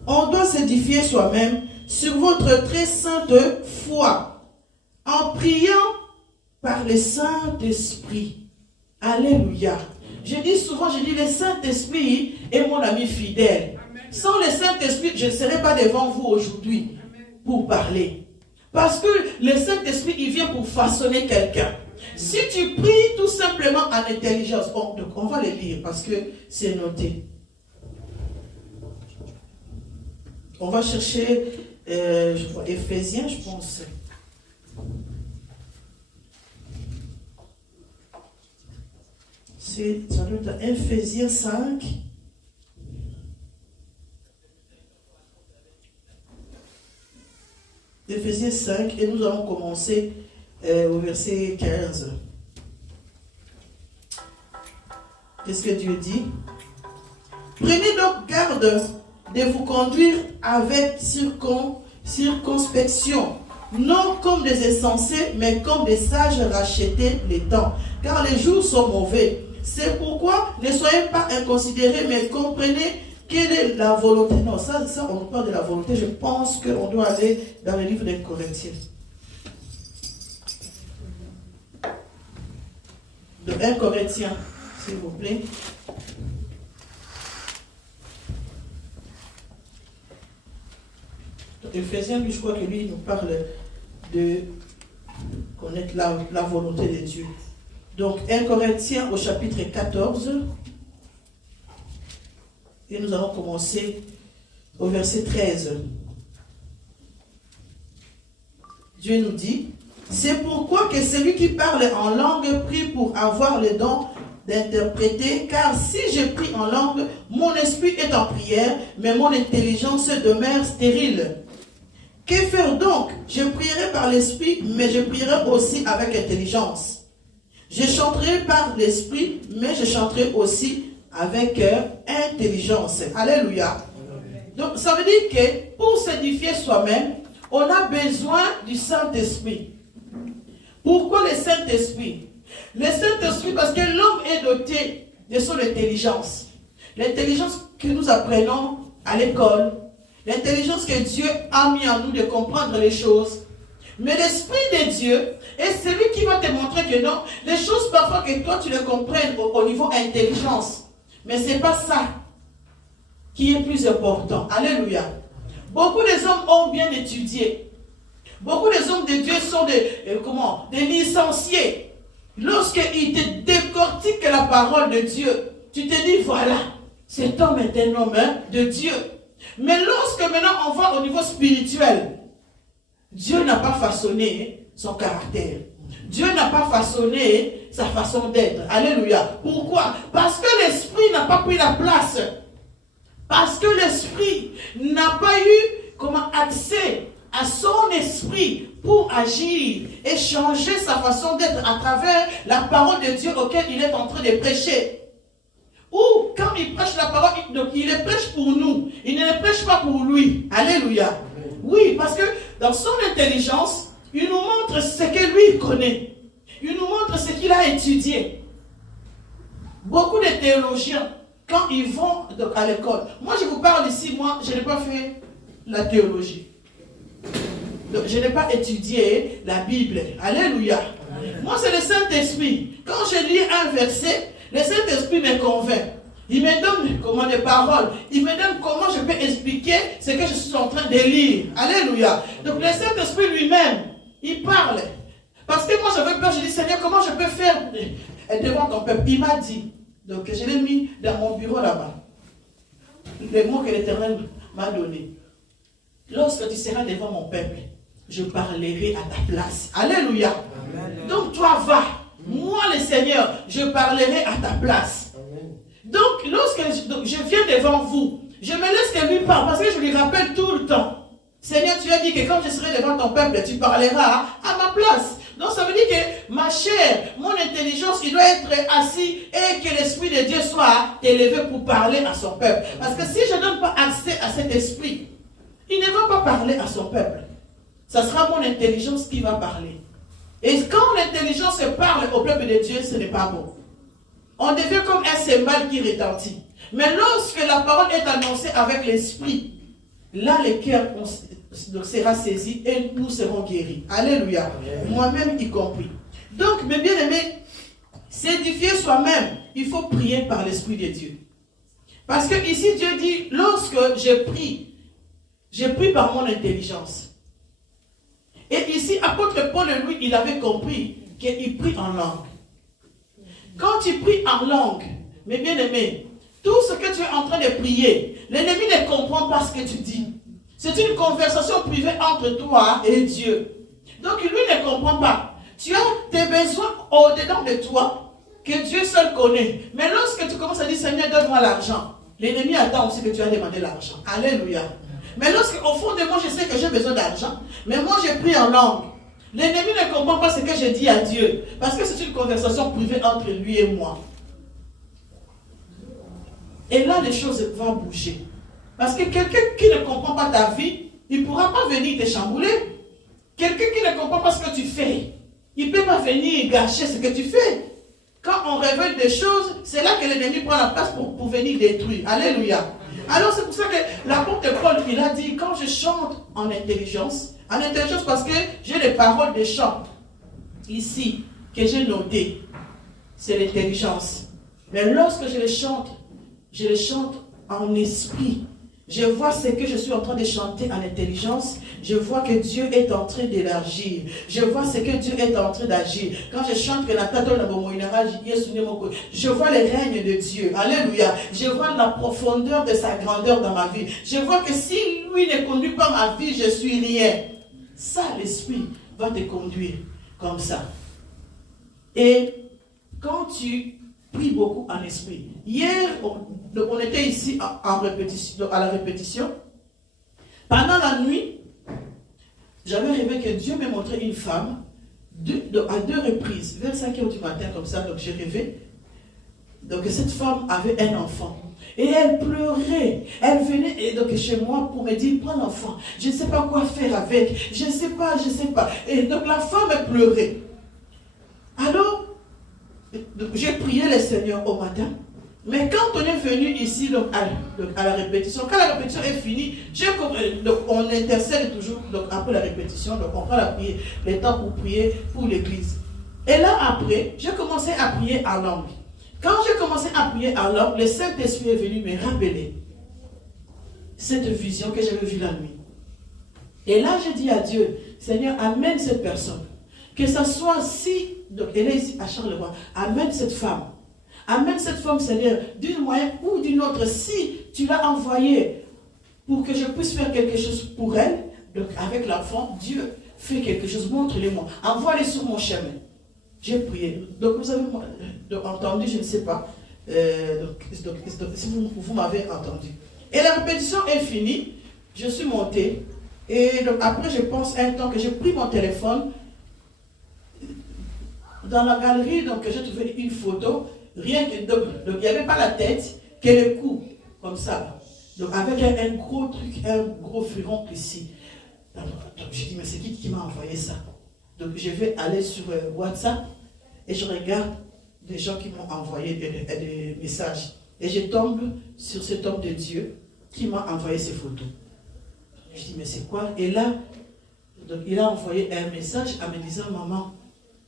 on doit s'édifier soi-même sur votre très sainte foi, en priant par le Saint-Esprit. Alléluia. Je dis souvent, le Saint-Esprit est mon ami fidèle. Sans le Saint-Esprit, je ne serai pas devant vous aujourd'hui pour parler. Parce que le Saint-Esprit, il vient pour façonner quelqu'un. Si tu pries tout simplement en intelligence, donc on va les lire parce que c'est noté. On va chercher, Éphésiens, je pense. Ça doit être Éphésiens 5. Éphésiens 5, et nous allons commencer au verset 15. Qu'est-ce que Dieu dit? Prenez donc garde de vous conduire avec circonspection, non comme des insensés, mais comme des sages rachetés les temps, car les jours sont mauvais. C'est pourquoi ne soyez pas inconsidérés, mais comprenez quelle est la volonté. Non, ça on parle de la volonté. Je pense qu'on doit aller dans le livre des Corinthiens. De 1 Corinthiens, s'il vous plaît. Éphésiens, lui, je crois que lui, il nous parle de connaître la volonté de Dieu. Donc, 1 Corinthiens au chapitre 14. Et nous allons commencer au verset 13. Dieu nous dit, c'est pourquoi que celui qui parle en langue prie pour avoir le don d'interpréter, car si je prie en langue, mon esprit est en prière, mais mon intelligence demeure stérile. Que faire donc? Je prierai par l'esprit, mais je prierai aussi avec intelligence. Je chanterai par l'esprit, mais je chanterai aussi avec intelligence. Alléluia. Donc ça veut dire que pour s'édifier soi-même, on a besoin du Saint-Esprit. Pourquoi le Saint-Esprit? Le Saint-Esprit, parce que l'homme est doté de son intelligence. L'intelligence que nous apprenons à l'école, l'intelligence que Dieu a mis en nous de comprendre les choses. Mais l'Esprit de Dieu est celui qui va te montrer que non, les choses parfois que toi tu les comprennes au niveau intelligence. Mais ce n'est pas ça qui est plus important. Alléluia. Beaucoup des hommes ont bien étudié. Beaucoup des hommes de Dieu sont des licenciés. Lorsqu'ils te décortiquent la parole de Dieu, tu te dis, voilà, cet homme est un homme de Dieu. Mais lorsque maintenant on va au niveau spirituel, Dieu n'a pas façonné son caractère. Dieu n'a pas façonné sa façon d'être. Alléluia. Pourquoi? Parce que l'esprit n'a pas pris la place. Parce que l'esprit n'a pas eu accès à son esprit pour agir et changer sa façon d'être à travers la parole de Dieu auquel il est en train de prêcher. Ou quand il prêche la parole, il le prêche pour nous. Il ne le prêche pas pour lui. Alléluia. Oui, parce que dans son intelligence, il nous montre ce que lui connaît. Il nous montre ce qu'il a étudié. Beaucoup de théologiens, quand ils vont à l'école, moi je vous parle ici, moi je n'ai pas fait la théologie. Donc, je n'ai pas étudié la Bible. Alléluia. Moi c'est le Saint-Esprit. Quand je lis un verset, le Saint-Esprit me convainc. Il me donne comment des paroles. Il me donne comment je peux expliquer ce que je suis en train de lire. Alléluia. Donc le Saint-Esprit lui-même, il parle. Parce que moi j'avais peur, je dis Seigneur, comment je peux faire devant ton peuple? Il m'a dit, donc je l'ai mis dans mon bureau là-bas. Les mots que l'Éternel m'a donné. Lorsque tu seras devant mon peuple, je parlerai à ta place. Alléluia. Amen. Donc toi va. Moi le Seigneur, je parlerai à ta place. Amen. Donc lorsque je viens devant vous, je me laisse que lui parle parce que je lui rappelle tout le temps. Seigneur, tu as dit que quand je serai devant ton peuple, tu parleras à ma place. Donc ça veut dire que ma chair, mon intelligence, il doit être assis et que l'Esprit de Dieu soit élevé pour parler à son peuple. Parce que si je ne donne pas accès à cet esprit, il ne va pas parler à son peuple. Ça sera mon intelligence qui va parler. Et quand l'intelligence parle au peuple de Dieu, ce n'est pas bon. On devient comme un cymbale qui retentit. Mais lorsque la parole est annoncée avec l'esprit, là le cœur sera saisi et nous serons guéris. Alléluia. Moi-même y compris. Donc, mes bien-aimés, s'édifier soi-même, il faut prier par l'Esprit de Dieu. Parce que ici, Dieu dit, lorsque j'ai pris par mon intelligence. Et ici, apôtre Paul, lui, il avait compris qu'il prie en langue. Quand tu pries en langue, mes bien-aimés, tout ce que tu es en train de prier, l'ennemi ne comprend pas ce que tu dis. C'est une conversation privée entre toi et Dieu. Donc lui ne comprend pas. Tu as tes besoins au-dedans de toi que Dieu seul connaît. Mais lorsque tu commences à dire Seigneur, donne-moi l'argent, l'ennemi attend aussi que tu as demandé l'argent. Alléluia. Mais lorsque au fond de moi je sais que j'ai besoin d'argent, mais moi j'ai pris en langue, l'ennemi ne comprend pas ce que je dis à Dieu. Parce que c'est une conversation privée entre lui et moi. Et là les choses vont bouger. Parce que quelqu'un qui ne comprend pas ta vie, il ne pourra pas venir te chambouler. Quelqu'un qui ne comprend pas ce que tu fais, il ne peut pas venir gâcher ce que tu fais. Quand on révèle des choses, c'est là que l'ennemi prend la place pour venir détruire. Alléluia. Alors c'est pour ça que l'apôtre Paul, il a dit, quand je chante en intelligence parce que j'ai les paroles des chants ici, que j'ai notées, c'est l'intelligence. Mais lorsque je les chante en esprit. Je vois ce que je suis en train de chanter en intelligence. Je vois que Dieu est en train d'élargir. Je vois ce que Dieu est en train d'agir. Quand je chante que la je vois le règne de Dieu. Alléluia. Je vois la profondeur de sa grandeur dans ma vie. Je vois que si lui ne conduit pas ma vie, je suis rien. Ça, l'esprit va te conduire comme ça. Et quand tu pries beaucoup en esprit. Hier, on était ici à la répétition. Pendant la nuit, j'avais rêvé que Dieu me montrait une femme à deux reprises, vers 5 heures du matin, comme ça, donc j'ai rêvé. Donc cette femme avait un enfant. Et elle pleurait. Elle venait donc chez moi pour me dire, prends l'enfant. Je ne sais pas quoi faire avec. Je ne sais pas. Et donc la femme pleurait. Alors, j'ai prié le Seigneur au matin. Mais quand on est venu ici donc à la répétition, quand la répétition est finie, donc on intercède toujours donc après la répétition, donc on prend le temps pour prier pour l'église. Et là après, j'ai commencé à prier en langue. Quand j'ai commencé à prier en langue, le Saint-Esprit est venu me rappeler cette vision que j'avais vue la nuit. Et là j'ai dit à Dieu, Seigneur, amène cette personne. Que ce soit donc elle est ici à Charleroi, amène cette femme. Amène cette femme, Seigneur, d'une moyen ou d'une autre. Si tu l'as envoyée pour que je puisse faire quelque chose pour elle, donc avec l'enfant, Dieu fait quelque chose, montre-le-moi. Envoie-les sur mon chemin. J'ai prié. Donc vous avez entendu, je ne sais pas. Si vous m'avez entendu. Et la répétition est finie. Je suis montée. Et donc après, je pense un temps que j'ai pris mon téléphone. Dans la galerie, donc j'ai trouvé une photo. Rien que donc il n'y avait pas la tête, que le cou, comme ça. Donc avec un gros truc, un gros furon ici. Donc j'ai dit, mais c'est qui m'a envoyé ça? Donc je vais aller sur WhatsApp et je regarde des gens qui m'ont envoyé des messages. Et je tombe sur cet homme de Dieu qui m'a envoyé ces photos. Je dis, mais c'est quoi? Et là, donc, il a envoyé un message en me disant, maman,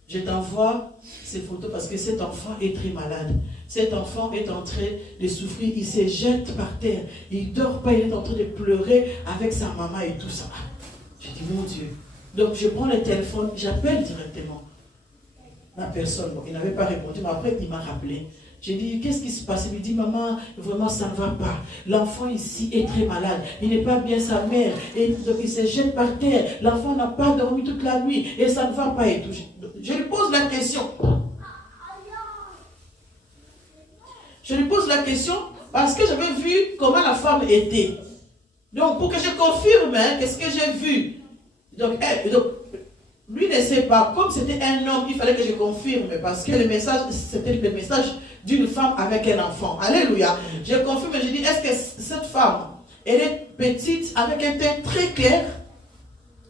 Je t'envoie ces photos parce que cet enfant est très malade. Cet enfant est en train de souffrir. Il se jette par terre. Il ne dort pas. Il est en train de pleurer avec sa maman et tout ça. Je dis, mon Dieu. Donc, je prends le téléphone. J'appelle directement la personne. Bon, il n'avait pas répondu, mais après, il m'a rappelé. J'ai dit, qu'est-ce qui se passe? Il me dit, maman, vraiment, ça ne va pas. L'enfant ici est très malade. Il n'est pas bien sa mère. Et donc, il se jette par terre. L'enfant n'a pas dormi toute la nuit. Et ça ne va pas et tout. Je lui pose la question. Je lui pose la question parce que j'avais vu comment la femme était. Donc, pour que je confirme, qu'est-ce que j'ai vu. Donc, lui ne sait pas. Comme c'était un homme, il fallait que je confirme parce que le message, c'était le message d'une femme avec un enfant. Alléluia. Je confirme et je dis, est-ce que cette femme, elle est petite avec un teint très clair?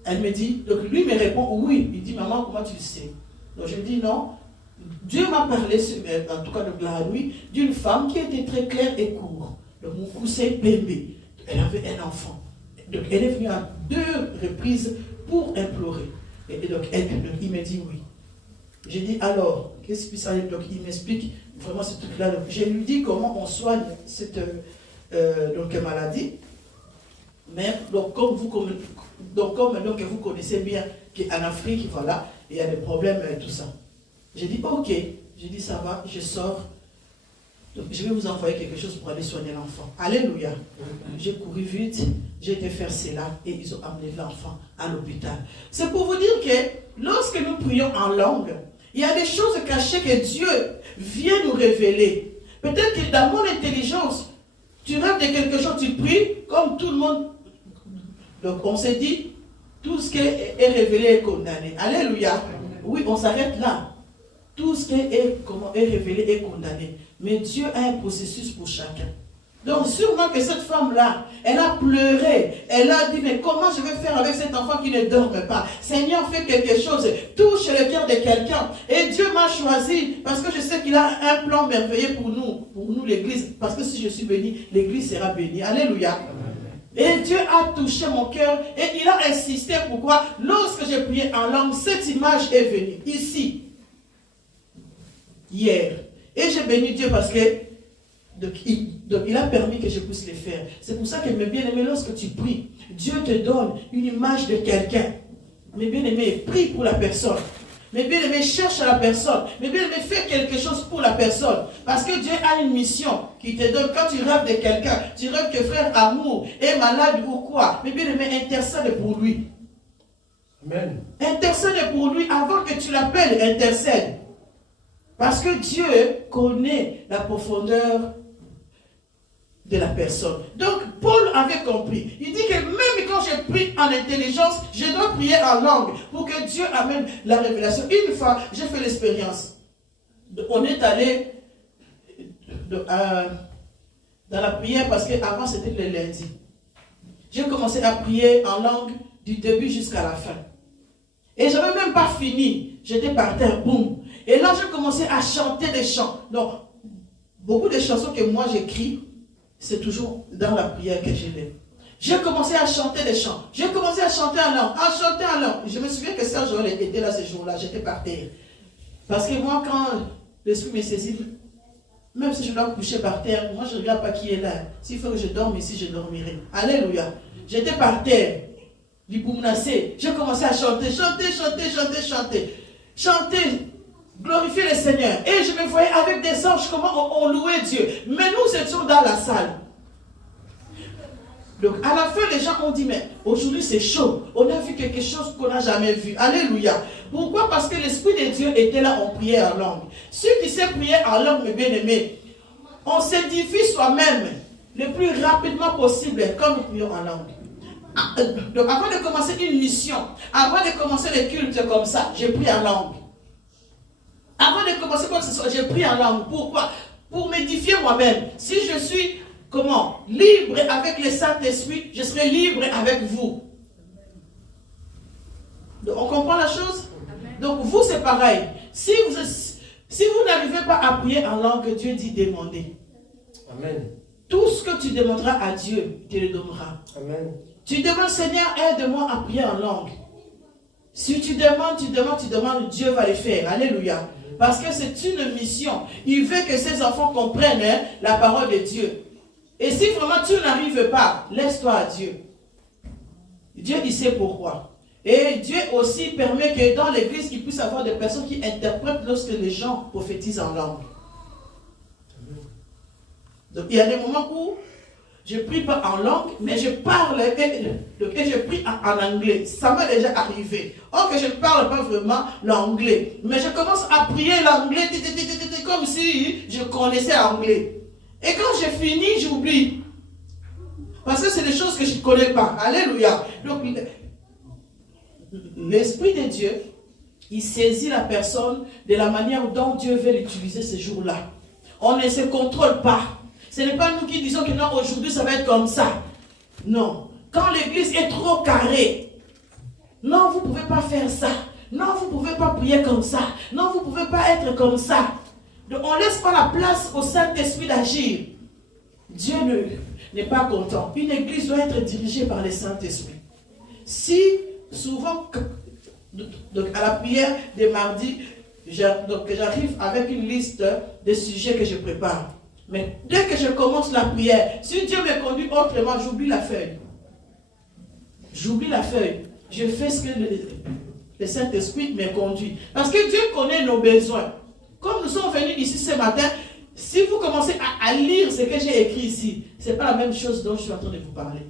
Elle me dit, donc lui me répond oui. Il dit, maman, comment tu le sais? Donc je lui dis non. Dieu m'a parlé, en tout cas de la nuit, d'une femme qui était très claire et court. Donc mon cousin bébé. Elle avait un enfant. Donc elle est venue à 2 reprises pour implorer. Et donc, il me dit oui. J'ai dit alors, qu'est-ce qui ça? Donc il m'explique vraiment ce truc-là. Je lui dis comment on soigne cette maladie. Mais donc comme vous connaissez bien qu'en Afrique, voilà, il y a des problèmes et tout ça. J'ai dit ok, j'ai dit ça va, je sors. Donc je vais vous envoyer quelque chose pour aller soigner l'enfant. Alléluia. J'ai couru vite, j'ai été faire cela et ils ont amené l'enfant à l'hôpital. C'est pour vous dire que lorsque nous prions en langue, il y a des choses cachées que Dieu vient nous révéler. Peut-être que dans mon intelligence, tu rêves de quelque chose, tu pries comme tout le monde. Donc on s'est dit, tout ce qui est révélé est condamné. Alléluia. Oui, on s'arrête là. Tout ce qui est révélé est condamné. Mais Dieu a un processus pour chacun. Donc sûrement que cette femme-là, elle a pleuré. Elle a dit, mais comment je vais faire avec cet enfant qui ne dort pas? Seigneur, fais quelque chose. Touche le cœur de quelqu'un. Et Dieu m'a choisi parce que je sais qu'il a un plan merveilleux pour nous l'église. Parce que si je suis béni, l'église sera bénie. Alléluia. Et Dieu a touché mon cœur et il a insisté. Pourquoi? Lorsque j'ai prié en langue, cette image est venue ici, hier. Et j'ai béni Dieu parce que il a permis que je puisse le faire. C'est pour ça que mes bien-aimés, lorsque tu pries, Dieu te donne une image de quelqu'un. Mes bien-aimés, prie pour la personne. Mes bien-aimés, cherche la personne. Mes bien-aimés, fais quelque chose pour la personne. Parce que Dieu a une mission qui te donne. Quand tu rêves de quelqu'un, tu rêves que frère Amour est malade ou quoi. Mes bien-aimés, intercède pour lui. Amen. Intercède pour lui avant que tu l'appelles, intercède. Parce que Dieu connaît la profondeur de la personne. Donc, Paul avait compris. Il dit que même quand je prie en intelligence, je dois prier en langue pour que Dieu amène la révélation. Une fois, j'ai fait l'expérience. On est allé dans la prière parce qu'avant c'était le lundi. J'ai commencé à prier en langue du début jusqu'à la fin. Et je n'avais même pas fini. J'étais par terre, boum. Et là, j'ai commencé à chanter des chants. Donc, beaucoup de chansons que moi j'écris, c'est toujours dans la prière que je l'ai. J'ai commencé à chanter des chants. J'ai commencé à chanter en langue, Je me souviens que Serge Joël était là ce jour-là, j'étais par terre. Parce que moi, quand l'esprit me saisit, même si je dois coucher par terre, moi je ne regarde pas qui est là. S'il faut que je dorme ici, je dormirai. Alléluia. J'étais par terre. J'ai commencé à chanter, glorifier le Seigneur. Et je me voyais avec des anges, comment on louait Dieu. Mais nous étions dans la salle. Donc à la fin, les gens ont dit, mais aujourd'hui c'est chaud. On a vu quelque chose qu'on n'a jamais vu. Alléluia. Pourquoi? Parce que l'Esprit de Dieu était là, on priait en langue. Ceux qui savent prier en langue, mes bien-aimés, on s'édifie soi-même le plus rapidement possible quand nous prions en langue. Donc avant de commencer une mission, avant de commencer les cultes comme ça, j'ai prié en langue. Avant de commencer quoi que ce soit, j'ai prié en langue. Pourquoi? Pour m'édifier moi-même. Si je suis, libre avec le Saint-Esprit, je serai libre avec vous. Donc, on comprend la chose? Donc vous, c'est pareil. Si vous n'arrivez pas à prier en langue, Dieu dit demandez. Amen. Tout ce que tu demanderas à Dieu, tu le donneras. Amen. Tu demandes, Seigneur, aide-moi à prier en langue. Si tu demandes, Dieu va le faire. Alléluia. Parce que c'est une mission. Il veut que ses enfants comprennent la parole de Dieu. Et si vraiment tu n'arrives pas, laisse-toi à Dieu. Dieu, il sait pourquoi. Et Dieu aussi permet que dans l'église, il puisse y avoir des personnes qui interprètent lorsque les gens prophétisent en langue. Donc il y a des moments où je ne prie pas en langue, mais je parle et je prie en anglais. Ça m'est déjà arrivé. Or que je ne parle pas vraiment l'anglais. Mais je commence à prier l'anglais comme si je connaissais l'anglais. Et quand j'ai fini, j'oublie. Parce que c'est des choses que je ne connais pas. Alléluia. Donc, l'Esprit de Dieu, il saisit la personne de la manière dont Dieu veut l'utiliser ce jour-là. On ne se contrôle pas. Ce n'est pas nous qui disons que non, aujourd'hui ça va être comme ça. Non. Quand l'église est trop carrée, non, vous ne pouvez pas faire ça. Non, vous ne pouvez pas prier comme ça. Non, vous ne pouvez pas être comme ça. Donc, on ne laisse pas la place au Saint-Esprit d'agir. Dieu n'est pas content. Une église doit être dirigée par le Saint-Esprit. Si, souvent, donc à la prière des mardis, j'arrive avec une liste de sujets que je prépare. Mais dès que je commence la prière, si Dieu me conduit autrement, j'oublie la feuille. J'oublie la feuille. Je fais ce que le Saint-Esprit me conduit. Parce que Dieu connaît nos besoins. Comme nous sommes venus ici ce matin, si vous commencez à lire ce que j'ai écrit ici, ce n'est pas la même chose dont je suis en train de vous parler.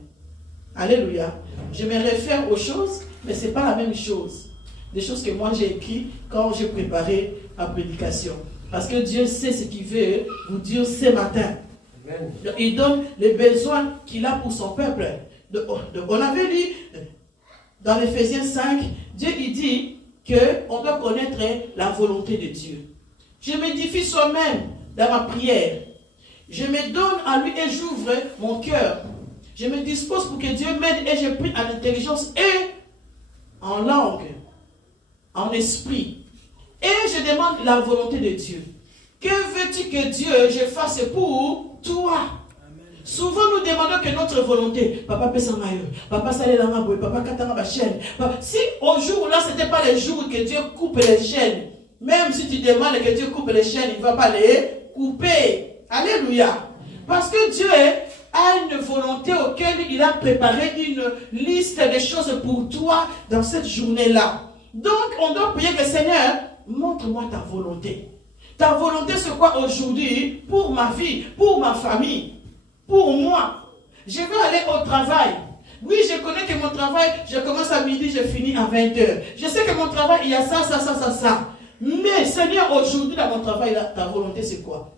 Alléluia. Je me réfère aux choses, mais ce n'est pas la même chose. Des choses que moi j'ai écrites quand j'ai préparé ma prédication. Parce que Dieu sait ce qu'il veut vous dire ce matin. Amen. Il donne les besoins qu'il a pour son peuple. On avait lu dans l'Éphésiens 5, Dieu il dit qu'on doit connaître la volonté de Dieu. Je m'édifie soi-même dans ma prière. Je me donne à lui et j'ouvre mon cœur. Je me dispose pour que Dieu m'aide et je prie en intelligence et en langue, en esprit. Et je demande la volonté de Dieu. Que veux-tu que Dieu je fasse pour toi? Amen. Souvent nous demandons que notre volonté, papa pesa mayo, papa salé la maboy, papa katanga ba chaîne. Si au jour là ce n'était pas le jour que Dieu coupe les chaînes, même si tu demandes que Dieu coupe les chaînes, il ne va pas les couper. Alléluia. Parce que Dieu a une volonté auquel il a préparé une liste de choses pour toi dans cette journée-là. Donc on doit prier que Seigneur, montre-moi ta volonté. Ta volonté, c'est quoi aujourd'hui pour ma vie, pour ma famille, pour moi? Je veux aller au travail. Oui, je connais que mon travail, je commence à midi, je finis à 20h. Je sais que mon travail, il y a ça. Mais Seigneur, aujourd'hui, dans mon travail, ta volonté, c'est quoi?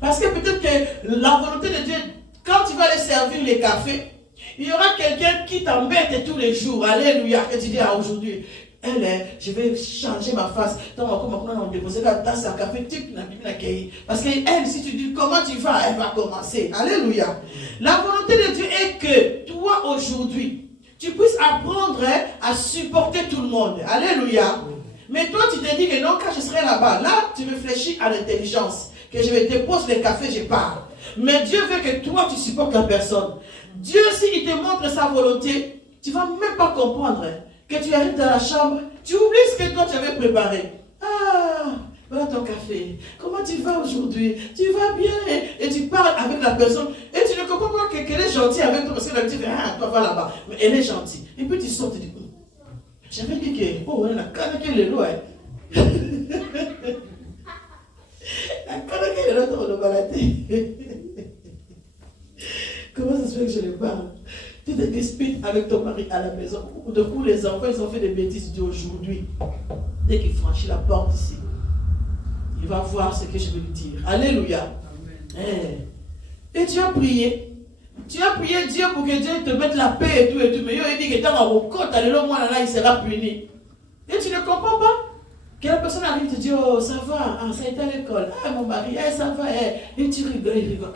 Parce que peut-être que la volonté de Dieu, quand tu vas aller servir les cafés, il y aura quelqu'un qui t'embête tous les jours. Alléluia. Et tu dis, aujourd'hui, je vais changer ma face. Parce qu'elle, si tu dis comment tu vas, elle va commencer. Alléluia. La volonté de Dieu est que toi aujourd'hui, tu puisses apprendre à supporter tout le monde. Alléluia. Mais toi, tu te dis que non, quand je serai là-bas, là, tu réfléchis à l'intelligence. Que je vais dépose les cafés, je pars. Mais Dieu veut que toi, tu supportes la personne. Dieu, s'il te montre sa volonté, tu ne vas même pas comprendre. Que tu arrives dans la chambre, tu oublies ce que toi tu avais préparé. Ah, voilà ton café. Comment tu vas aujourd'hui? Tu vas bien? Et tu parles avec la personne. Et tu ne comprends pas qu'elle est gentille avec toi. Parce que d'habitude, toi va là-bas. Mais elle est gentille. Et puis tu sors, tu dis, j'avais dit que, oh, la canne qui est le loin. La canne qui est le loin, on le balader. Comment ça se fait que je le parle? Tu te disputes avec ton mari à la maison. De coup, les enfants, ils ont fait des bêtises d'aujourd'hui. Dès qu'il franchit la porte ici, il va voir ce que je vais lui dire. Alléluia. Et tu as prié. Tu as prié Dieu pour que Dieu te mette la paix et tout. Mais il dit que dans mon côté, il sera puni. Et tu ne comprends pas. Que la personne arrive et te dit, oh, ça va, ça a été à l'école. Ah, mon mari, ça va. Et tu rigoles, il rigole.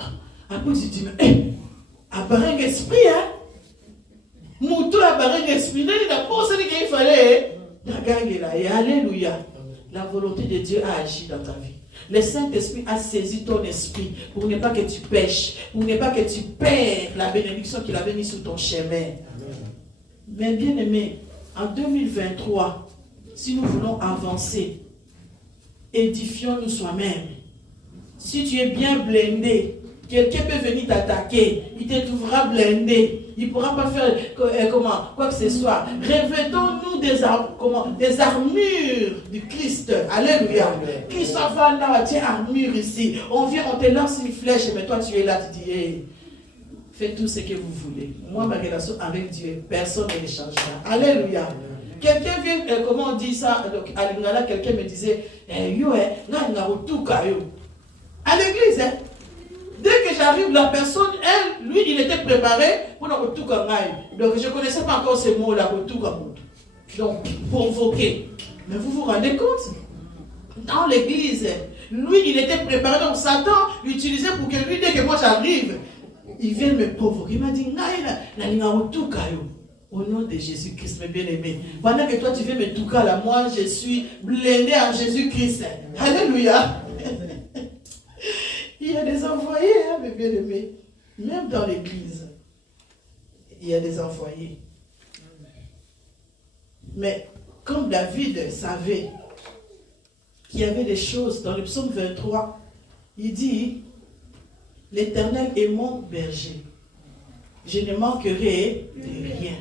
Après, tu dis, mais, à barrer l'esprit, hein. Moutou a barré l'esprit. Il a pensé qu'il fallait. Et alléluia. La volonté de Dieu a agi dans ta vie. Le Saint-Esprit a saisi ton esprit pour ne pas que tu pêches, pour ne pas que tu perds la bénédiction qu'il avait mise sur ton chemin. Mais bien aimé, en 2023, si nous voulons avancer, édifions-nous soi-même. Si tu es bien blindé, quelqu'un peut venir t'attaquer, il te trouvera blindé. Il ne pourra pas faire quoi que ce soit. Revêtons-nous des armures du Christ. Alléluia. Christ va là, tiens, armure ici. On vient, on te lance une flèche, mais toi tu es là, tu dis, hey, faites tout ce que vous voulez. Moi, ma relation avec Dieu, personne ne les changera. Alléluia. Quelqu'un vient, comment on dit ça, à Lingala, quelqu'un me disait, à l'église, hein. Dès que j'arrive, la personne, elle, lui, il était préparé pour le retour. Donc, je ne connaissais pas encore ces mots, la retour. Donc, provoquer. Mais vous vous rendez compte? Dans l'église, lui, il était préparé. Donc, Satan l'utilisait pour que lui, dès que moi j'arrive, il vient me provoquer. Il m'a dit, au nom de Jésus-Christ, mes bien-aimés. Pendant que toi, tu viens me toucher là, moi, je suis blindé en Jésus-Christ. Alléluia. Il y a des envoyés, hein, mes bien-aimés. Même dans l'église, il y a des envoyés. Mais comme David savait qu'il y avait des choses dans le psaume 23, il dit, l'Éternel est mon berger. Je ne manquerai de rien.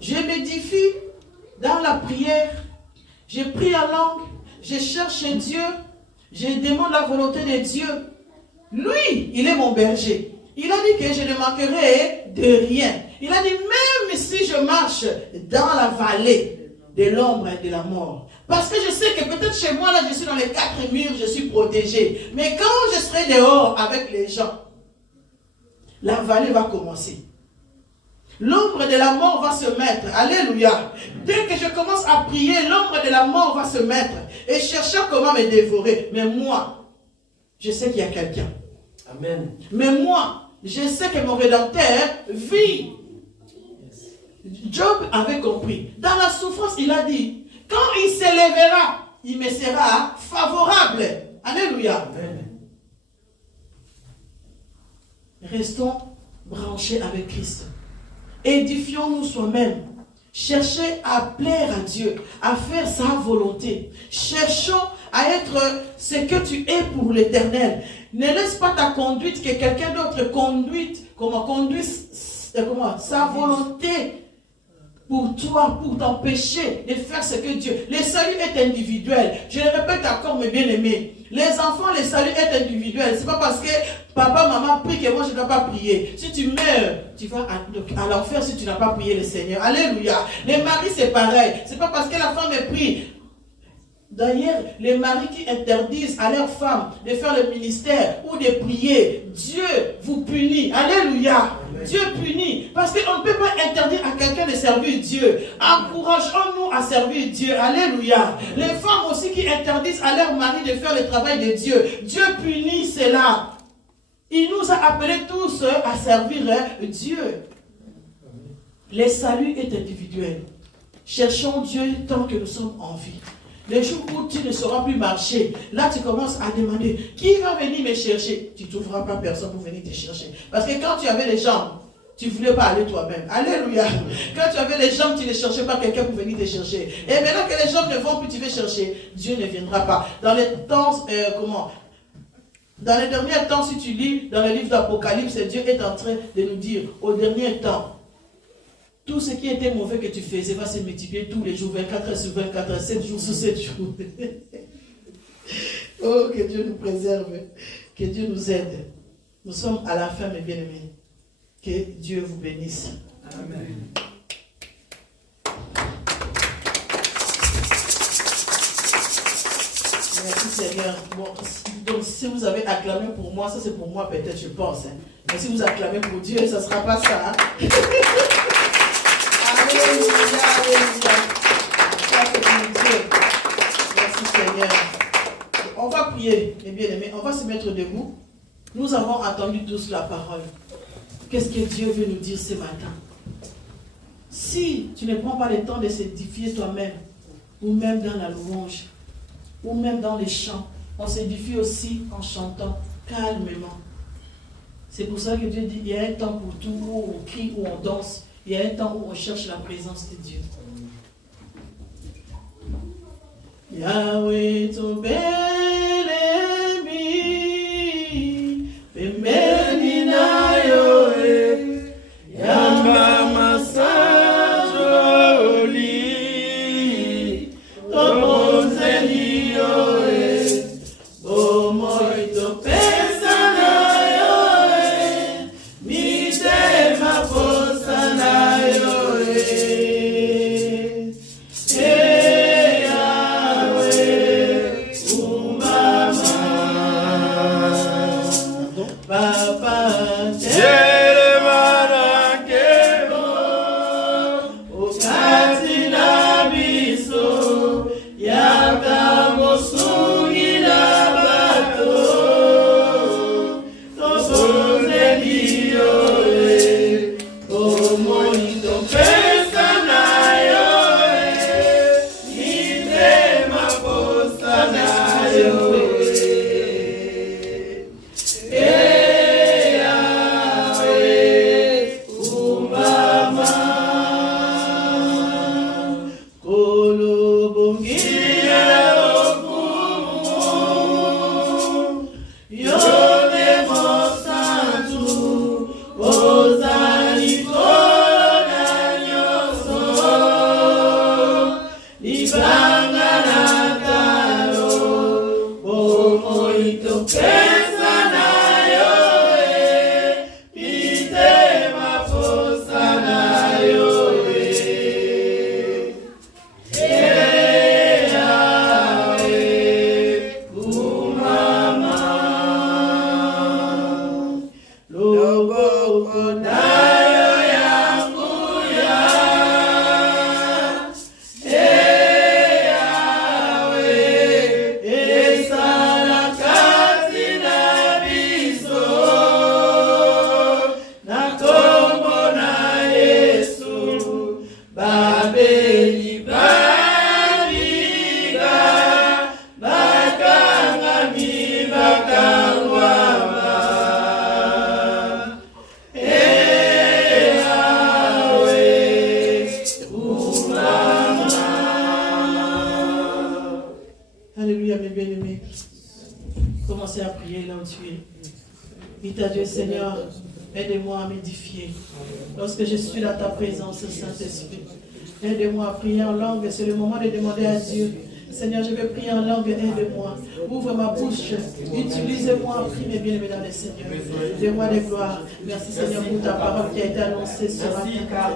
Je m'édifie dans la prière. Je prie en langue. Je cherche Dieu. Je demande la volonté de Dieu. Lui, il est mon berger. Il a dit que je ne manquerai de rien. Il a dit, même si je marche dans la vallée de l'ombre et de la mort. Parce que je sais que peut-être chez moi, là, je suis dans les 4 murs, je suis protégé. Mais quand je serai dehors avec les gens, la vallée va commencer. L'ombre de la mort va se mettre. Alléluia. Dès que je commence à prier, l'ombre de la mort va se mettre. Et chercher comment me dévorer. Mais moi, je sais qu'il y a quelqu'un. Amen. Mais moi, je sais que mon Rédempteur vit. Job avait compris. Dans la souffrance, il a dit, quand il s'élèvera, il me sera favorable. Alléluia. Amen. Restons branchés avec Christ. Édifions-nous soi-même. Cherchez à plaire à Dieu, à faire sa volonté. Cherchons à être ce que tu es pour l'Éternel. Ne laisse pas ta conduite que quelqu'un d'autre conduise sa volonté pour toi, pour t'empêcher de faire ce que Dieu. Le salut est individuel. Je le répète encore, mes bien-aimés. Les enfants, le salut est individuel. C'est pas parce que papa, maman prie que moi je ne dois pas prier. Si tu meurs, tu vas à l'enfer si tu n'as pas prié le Seigneur. Alléluia. Les maris, c'est pareil. C'est pas parce que la femme prie. D'ailleurs, les maris qui interdisent à leurs femmes de faire le ministère ou de prier, Dieu vous punit. Alléluia. Amen. Dieu punit. Parce qu'on ne peut pas interdire à quelqu'un de servir Dieu. Encourageons-nous à servir Dieu. Alléluia. Les femmes aussi qui interdisent à leur mari de faire le travail de Dieu, Dieu punit cela. Il nous a appelés tous à servir Dieu. Le salut est individuel. Cherchons Dieu tant que nous sommes en vie. Les jours où tu ne sauras plus marcher, là tu commences à demander, qui va venir me chercher? Tu ne trouveras pas personne pour venir te chercher. Parce que quand tu avais les jambes, tu ne voulais pas aller toi-même. Alléluia. Quand tu avais les jambes, tu ne cherchais pas quelqu'un pour venir te chercher. Et maintenant que les jambes ne vont plus, tu veux chercher. Dieu ne viendra pas. Dans les temps, dans les derniers temps, si tu lis dans le livre d'Apocalypse, Dieu est en train de nous dire, au dernier temps, tout ce qui était mauvais que tu faisais va se multiplier tous les jours, 24 heures sur 24 heures, 7 jours sur 7 jours. Oh, que Dieu nous préserve, que Dieu nous aide. Nous sommes à la fin, mes bien-aimés. Que Dieu vous bénisse. Amen. Merci Seigneur. Bon, donc si vous avez acclamé pour moi, ça c'est pour moi peut-être, je pense. Hein. Mais si vous acclamez pour Dieu, ça ne sera pas ça. Hein. Alléluia, alléluia. Ça c'est pour Dieu. Merci Seigneur. On va prier, mes bien-aimés. On va se mettre debout. Nous avons entendu tous la parole. Qu'est-ce que Dieu veut nous dire ce matin? Si tu ne prends pas le temps de s'édifier toi-même, ou même dans la louange, ou même dans les chants, on s'édifie aussi en chantant calmement. C'est pour ça que Dieu dit, il y a un temps pour tout, où on crie, où on danse. Il y a un temps où on cherche la présence de Dieu. Yahweh tobelemi, pembeni na yo yamba masajoli, tobonzeli yo bomoi topesa na yo mitema posa na yo Seigneur, aide-moi à m'édifier. Lorsque je suis dans ta présence, Saint-Esprit, aide-moi à prier en langue. C'est le moment de demander à Dieu. Seigneur, je vais prier en langue, aide-moi. Ouvre ma bouche, utilise-moi, prie mes bien-aimés dans le Seigneur. Dis-moi des gloires. Merci Seigneur pour ta parole qui a été annoncée ce matin.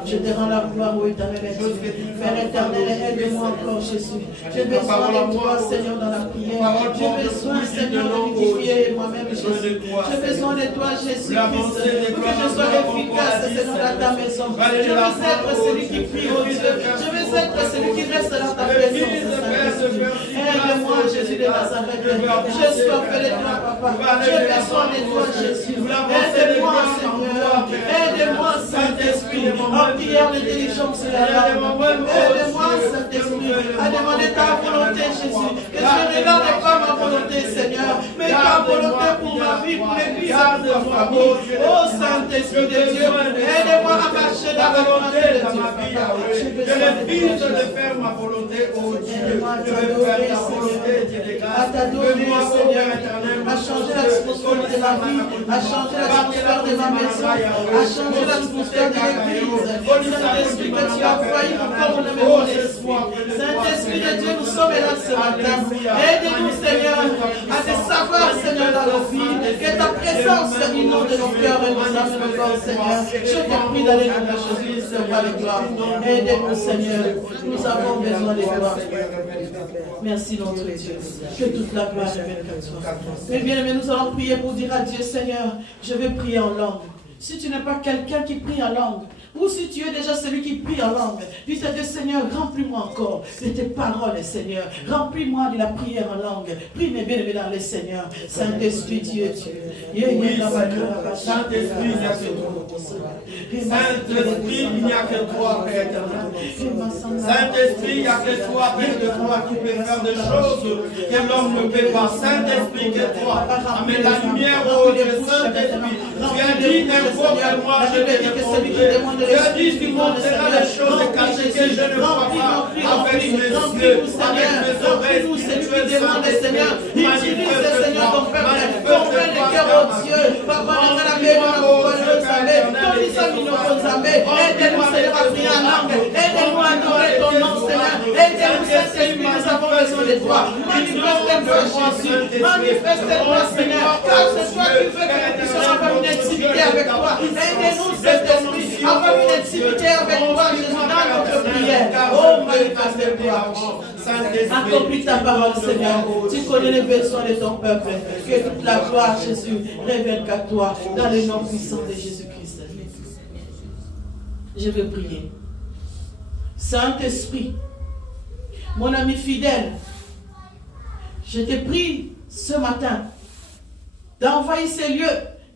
Je te rends la gloire au éternel Dieu. Père éternel, aide-moi encore Jésus. J'ai besoin de toi Seigneur dans la prière. J'ai besoin Seigneur de m'édifier moi-même Jésus. J'ai besoin de toi Jésus-Christ. Pour que je sois efficace Seigneur dans ta maison. Je veux être celui qui prie au Dieu. Je veux être celui qui reste dans ta présence. Aide-moi, Jésus de Nazareth. Je suis appelé de toi, Papa. J'ai besoin de toi, Jésus. Aide-moi, Seigneur. Aide-moi, Saint-Esprit. En prière d'intelligence et d'alarme. Aide-moi, Saint-Esprit, à demander ta volonté, Jésus. Que je ne regarde pas ma volonté, Seigneur, mais ta volonté pour ma vie, pour l'église et pour ma famille. Oh, Saint-Esprit de Dieu, aide-moi à marcher dans la volonté de Dieu. Je refuse de faire ma volonté, oh Dieu. À t'adorer, Seigneur, à changer l'atmosphère de ma vie, à changer l'atmosphère de ma maison, à changer l'atmosphère de l'église. Saint-Esprit, que tu as failli encore de mon esprit. Saint-Esprit de Dieu, nous sommes là ce matin. Aide-nous, Seigneur, à te savoir, Seigneur, dans nos vies, que ta présence inonde nos cœurs et nos âmes, nos corps, Seigneur. Je te prie d'aller dans la Jésus, Seigneur, de gloire. Aide-nous, Seigneur. Nous avons besoin de toi. Merci notre Dieu, que toute la gloire revienne à toi. Mais bien aimé, nous allons prier pour dire à Dieu, Seigneur, je vais prier en langue. Si tu n'es pas quelqu'un qui prie en langue, ou si tu es déjà celui qui prie en langue, dis à Dieu, Seigneur, remplis-moi encore de tes paroles, Seigneur. Remplis-moi de la prière en langue. Prie mes bien-aimés dans les Seigneur. Saint-Esprit, Dieu, Saint-Esprit, il n'y a que toi. Saint-Esprit, il n'y a que toi, Père éternel. Saint-Esprit, il n'y a que toi, Père de toi, qui peut faire des choses que l'homme ne peut pas. Saint-Esprit, que toi. Amène la lumière au Dieu. Saint-Esprit, tu as dit, invoque-moi, je vais te répondre. Tu as dit, tu montreras les choses cachées que je ne vois pas. remplis-nous, Seigneur, remplis-nous, c'est lui qui demande, Seigneur, utilise, Seigneur, ton peuple, convainc les cœurs, oh Dieu, Papa, aide-nous, Seigneur, à prier en langue, aide-nous à adorer ton nom, Seigneur, aide-nous, Saint-Esprit, nous avons besoin de toi, manifeste-toi, Jésus, manifeste-toi, Seigneur, car c'est toi qui veux que nous puissions avoir une intimité avec toi, aide-nous, Saint-Esprit, avoir une intimité avec toi, Jésus, dans notre prière, oh, manifeste-toi, accomplis ta parole, Seigneur, tu connais les besoins de ton peuple, que toute la gloire, Jésus, révèle qu'à toi, dans le nom puissant de Jésus-Christ. Je veux prier. Saint-Esprit, mon ami fidèle, je te prie ce matin d'envahir ces lieux,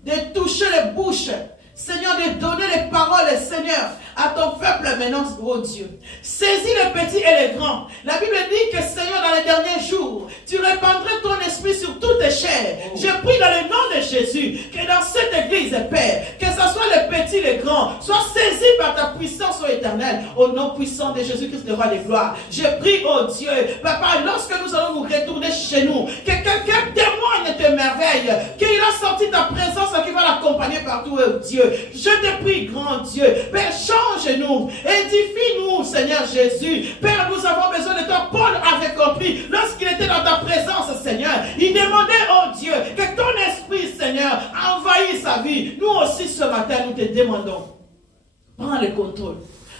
de toucher les bouches, Seigneur, de donner les paroles, Seigneur, à ton peuple maintenant, oh Dieu. Saisis les petits et les grands. La Bible dit que, Seigneur, dans les derniers jours, tu répandrais ton esprit sur toutes les chairs. Je prie dans le nom de Jésus que dans cette église, Père, que ce soit les petits, les grands, soient saisis par ta puissance, ô Éternel, au nom puissant de Jésus-Christ, le roi des gloires. Je prie, oh Dieu, Papa, lorsque nous allons nous retourner chez nous, que quelqu'un témoigne tes merveilles, qu'il a senti ta présence et qu'il va l'accompagner partout, oh Dieu. Je te prie, grand Dieu, Père, change-nous, édifie-nous, Seigneur Jésus. Père, nous avons besoin de toi. Paul avait compris, lorsqu'il était dans ta présence, Seigneur, il demandait, oh Dieu, que ton esprit, Seigneur, envahisse sa vie. Nous aussi, ce matin, nous te demandons, prends le contrôle,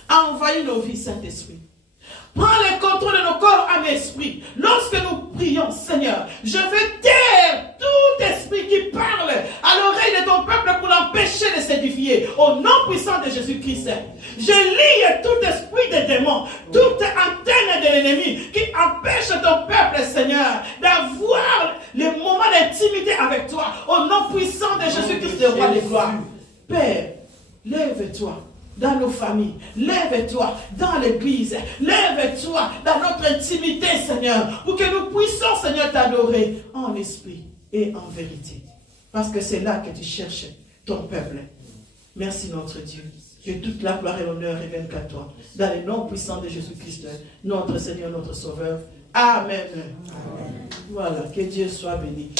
envahis nos vies, Saint-Esprit. Prends le contrôle de nos corps, âme et esprit. Lorsque nous prions, Seigneur, je veux taire tout esprit qui parle à l'oreille de ton peuple pour l'empêcher de s'édifier. Au nom puissant de Jésus-Christ, je lie tout esprit de démons, toute antenne de l'ennemi qui empêche ton peuple, Seigneur, d'avoir les moments d'intimité avec toi. Au nom puissant de Jésus-Christ, le roi des gloires. Père, lève-toi dans nos familles, lève-toi dans l'église, lève-toi dans notre intimité, Seigneur, pour que nous puissions, Seigneur, t'adorer en esprit et en vérité. Parce que c'est là que tu cherches ton peuple. Merci notre Dieu. Que toute la gloire et l'honneur reviennent qu'à toi. Dans le nom puissant de Jésus-Christ, notre Seigneur, notre Sauveur. Amen. Amen. Voilà, que Dieu soit béni.